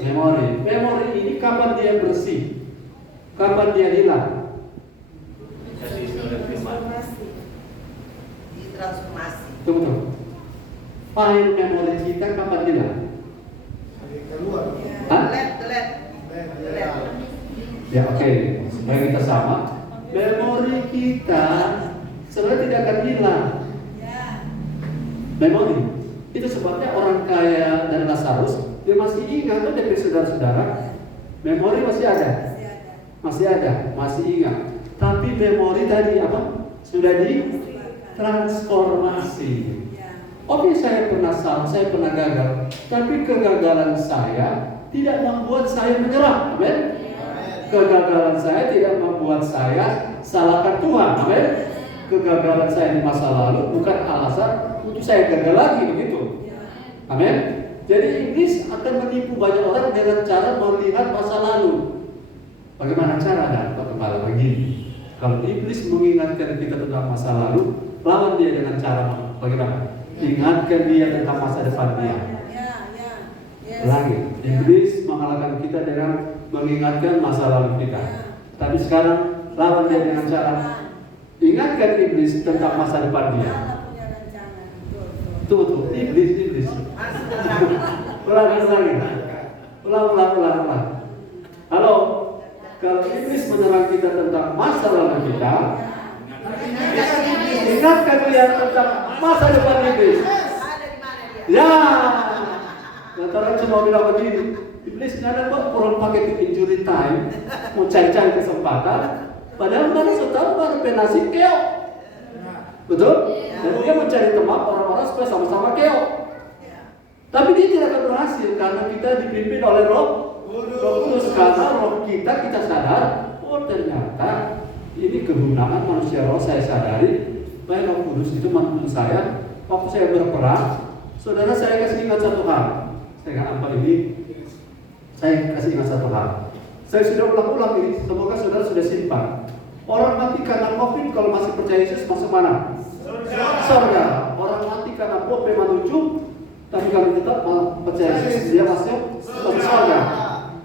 Memori. Memori ini kapan dia bersih? Kapan dia hilang? Transformasi. Tunggu. File memori kita kapan hilang? Keluar. Hah? Delete. Ya oke, supaya kita sama. Memori kita sebenarnya tidak akan hilang. Memori. Itu sebabnya orang kaya dan Lazarus dia masih ingat tuh dari saudara-saudara. Memori masih ada. Masih ingat. Tapi memori tadi apa? Sudah ditransformasi. Oke, saya pernah salah, saya pernah gagal. Tapi kegagalan saya tidak membuat saya menyerah. Amin. Kegagalan saya tidak membuat saya salahkan Tuhan. Amin. Kegagalan saya di masa lalu bukan alasan untuk saya gagal lagi, begitu. Amin. Jadi iblis akan menipu banyak orang dengan cara melihat masa lalu. Bagaimana cara? Pak Gembala begini. Kalau iblis mengingatkan kita tentang masa lalu, lawan dia dengan cara bagaimana? Ingatkan dia tentang masa depan dia. Lagi, iblis mengalahkan kita dengan mengingatkan masa lalu kita. Tapi sekarang lawan dia dengan cara ingatkan iblis tentang masa depan dia. Tuh, iblis. Ulang. Halo, kalau iblis menyerang kita tentang masa lalu kita, ingatkan dia tentang masa depan iblis. Ya, lantaran cuma bilang begini, iblis ada kok kurang pakai injury time, mau cari-cari kesempatan, padahal mana setahu baru penasib keok, betul? Dan dia mencari teman orang-orang supaya sama-sama keok. Tapi dia tidak akan berhasil karena kita dipimpin oleh Roh Kudus. Karena roh kita sadar, oh ternyata ini kegunaan manusia roh. Saya sadari bahwa Roh Kudus itu menuntun saya waktu saya berperang. Saudara, saya kasih ingat satu hal. Saya ingat apa ini? Saya kasih ingat satu hal. Saya sudah ulang-ulang ini, semoga saudara sudah simpan. Orang mati karena COVID kalau masih percaya Yesus masuk mana? Surga. Orang mati karena COVID menuju, tapi kalau tetap percaya Yesus dia masuk surga.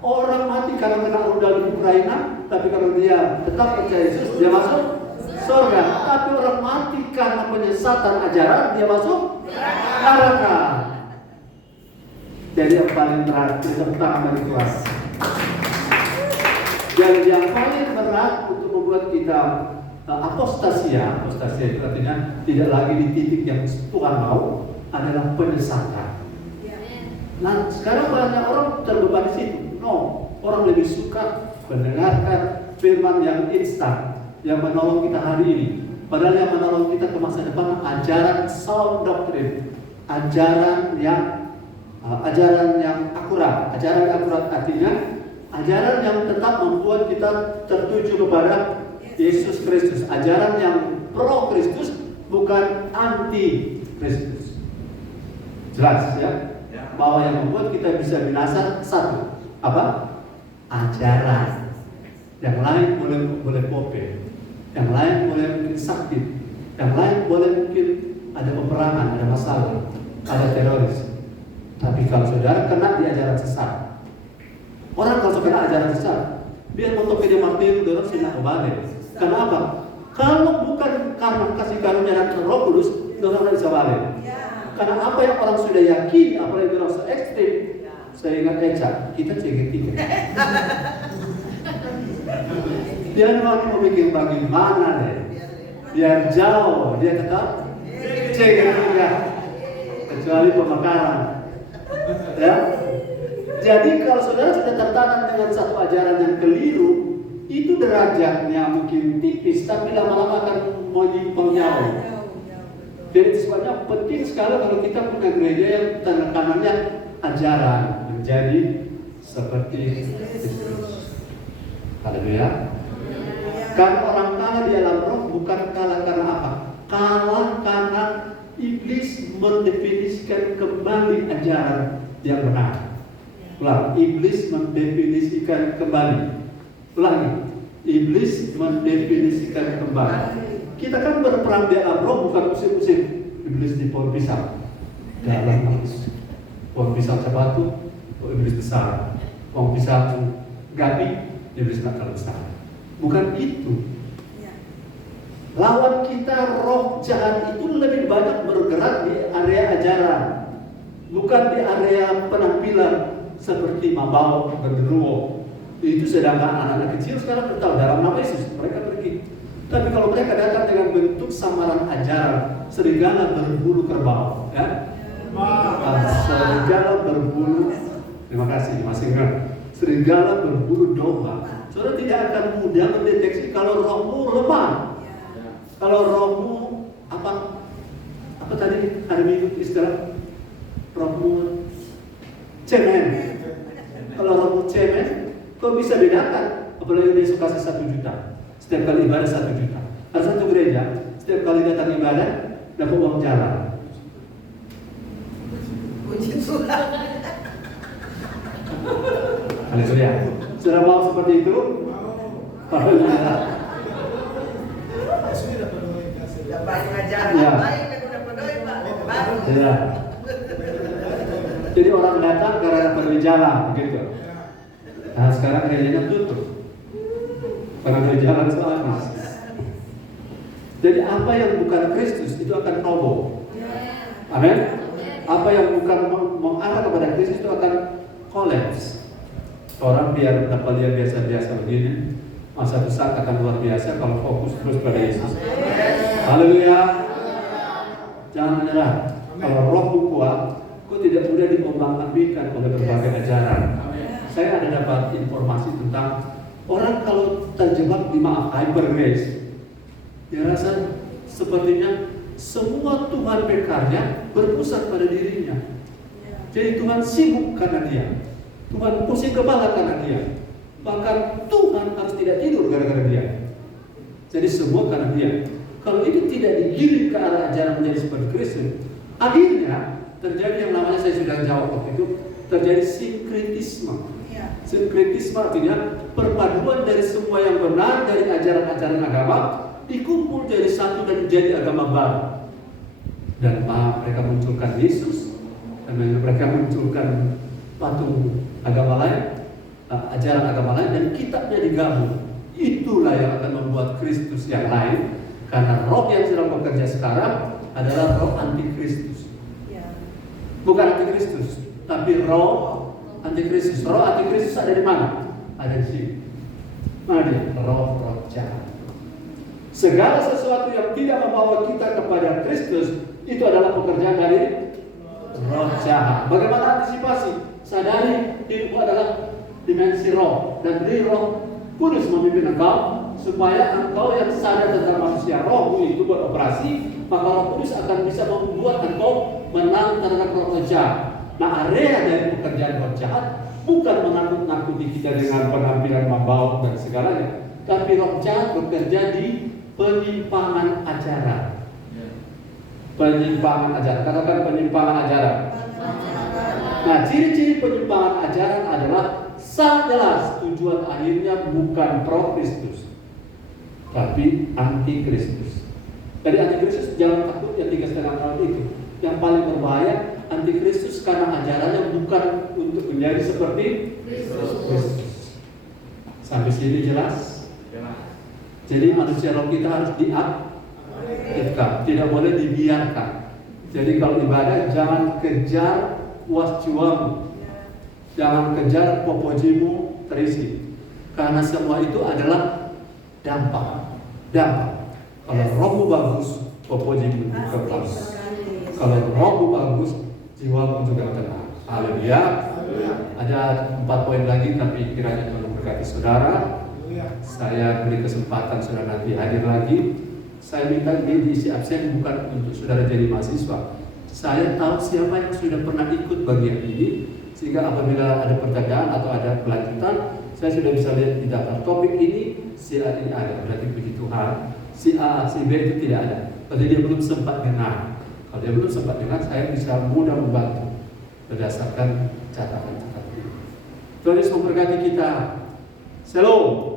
Orang mati karena kena rudal di Ukraina, tapi kalau dia tetap percaya Yesus dia masuk surga. Tapi orang mati karena penyesatan ajaran dia masuk neraka. Jadi yang paling berat tepuk tangan bagi Tuhan. Jadi yang paling berat untuk membuat kita apostasia itu artinya tidak lagi di titik yang Tuhan mau, adalah penyesatan. Nah, sekarang banyak orang terbebani di situ. No, orang lebih suka mendengarkan firman yang instan, yang menolong kita hari ini. Padahal yang menolong kita ke masa depan ajaran sound doctrine, ajaran yang akurat. Ajaran akurat artinya ajaran yang tetap membuat kita tertuju kepada Yesus Kristus. Ajaran yang pro Kristus, bukan anti Kristus. Jelas ya? Bahwa yang membuat kita bisa binasa satu, apa? Ajaran. Yang lain boleh pope, yang lain boleh mungkin sakit, yang lain boleh mungkin ada peperangan, ada masalah, ada teroris. Tapi kalau saudara kena di ajaran sesat, orang kalau kena ajaran sesat, dia mau dia martir, dorong sini kembali. Kenapa? Kalau bukan karena kasih karunia dan Roh Kudus, dorong tidak bisa balik. Karena apa yang orang sudah yakini, apalagi orang se-ekstrim, saya ingat Eca, kita CG3. Dia mau bikin bagaimana deh, biar jauh, dia tetap CG3, kecuali pemekaran. Ya, jadi kalau saudara sudah tertanam dengan satu ajaran yang keliru, itu derajatnya mungkin tipis, tapi lama-lama akan menyimpang jauh. Jadi sebabnya penting sekali kalau kita punya gereja yang tekanannya ajaran menjadi seperti Kristus. Haleluya. Karena orang kalah di alam roh bukan kalah karena apa? Kalah karena iblis mendefinisikan kembali ajaran yang benar. Ulang, iblis mendefinisikan kembali. Ulangi, iblis mendefinisikan kembali. Kita kan berperang di alam roh bukan musim-musim. Iblis di pohon pisang, dalam pohon pisang cabatu, iblis besar. Pohon pisang gapi, iblis tak terlalu besar. Bukan itu. Lawan kita roh jahat itu lebih banyak bergerak di area ajaran, bukan di area penampilan seperti mabau, genderuwo. Itu sedangkan anak-anak kecil sekarang tahu dalam nama Yesus mereka pergi. Tapi kalau mereka datang dengan bentuk samaran ajaran, serigala berbulu kerbau, ya, serigala berbulu. Terima kasih Mas Ingat. Serigala berbulu domba. Saudara tidak akan mudah mendeteksi kalau rohmu lemah. Kalau rohmu apa tadi hari Minggu istilah rohmu cemen. Kalau rohmu cemen, kau bisa bedakan. Apalagi dia kasih 1 juta. Setiap kali ibadah 1 juta. Ada satu gereja, setiap kali datang ibadah dapat uang jalan. Puji Tuhan. Haleluya. Sudah mau seperti itu? Mau. Haleluya. Sudah dapat doa kasih. Dapat pengajaran Ya. baik, aku dapat doa Pak. Baru. Ya. Jadi orang datang karena pergi jalan, begitu. Nah sekarang gerejanya tutup karena pergi jalan soalnya. Jadi apa yang bukan Kristus itu akan roboh. Amin. Apa yang bukan mengarah kepada Kristus itu akan kolaps. Orang biar dapat dia biasa-biasa begini, masa besar akan luar biasa kalau fokus terus pada Yesus. Haleluya. Jangan menyerah. Kalau rohmu kuat, kau tidak mudah diombang-ambingkan oleh berbagai ajaran. Saya ada dapat informasi tentang orang kalau terjebak di hyper grace, dia rasa sepertinya semua Tuhan berkarya berpusat pada dirinya. Jadi Tuhan sibuk karena dia, Tuhan pusing kepala karena dia, bahkan Tuhan harus tidak tidur gara-gara dia. Jadi semua karena dia. Kalau itu tidak digiring ke arah ajaran menjadi seperti Kristus, akhirnya terjadi yang namanya, saya sudah jawab waktu itu, terjadi sinkretisme. Sinkretisme artinya perpaduan dari semua yang benar dari ajaran-ajaran agama dikumpul jadi satu dan jadi agama baru. Dan mereka munculkan Yesus, dan mereka munculkan patung agama lain, ajaran agama lain, dan kitabnya digabung. Itulah yang akan membuat Kristus yang lain, karena roh yang sedang bekerja sekarang adalah roh antikristus. Bukan antikristus, tapi roh antikristus. Roh antikristus ada di mana? Ada di sini. Mana dia? Roh jahat. Segala sesuatu yang tidak membawa kita kepada Kristus itu adalah pekerjaan dari roh jahat. Bagaimana antisipasi? Sadari dirimu adalah dimensi roh, dan beri Roh Kudus memimpin engkau supaya engkau yang sadar tentang manusia rohmu itu beroperasi, maka Roh Kudus akan bisa membuat engkau menang terhadap roh jahat. Nah, area dari pekerjaan roh jahat bukan menakut-nakuti kita dengan penampilan mabau dan segalanya, tapi roh jahat bekerja di penyimpangan ajaran. Penyimpangan ajaran, katakan penyimpangan ajaran. Nah, ciri-ciri penyimpangan ajaran adalah sangat jelas tujuan akhirnya bukan pro Kristus, tapi anti Kristus. Jadi anti Kristus jangan takut yang 3,5 tahun itu. Yang paling berbahaya anti Kristus karena ajarannya bukan untuk menjadi seperti Kristus. Sampai sini jelas? Jadi manusia roh kita harus diaktifkan, tidak boleh dibiarkan. Jadi kalau ibadah jangan kejar puas juamu, jangan kejar popojimu terisi, karena semua itu adalah dampak. Kalau rohmu bagus, popojimu juga bagus. Kalau rohmu bagus, jiwamu juga tenang. Haleluya. Ada 4 poin lagi, tapi kiranya Tuhan memberkati saudara. Saya beri kesempatan saudara nanti hadir lagi. Saya minta diisi absen bukan untuk saudara jadi mahasiswa. Saya tahu siapa yang sudah pernah ikut bagian ini, sehingga apabila ada pertanyaan atau ada kelanjutan, saya sudah bisa lihat di daftar topik ini, si A ini ada, berarti puji Tuhan. Si A, si B itu tidak ada, berarti dia belum sempat dengar. Kalau dia belum sempat dengar, saya bisa mudah membantu berdasarkan catatan-catatan ini. Tuhan Yesus memberkati kita. Shalom.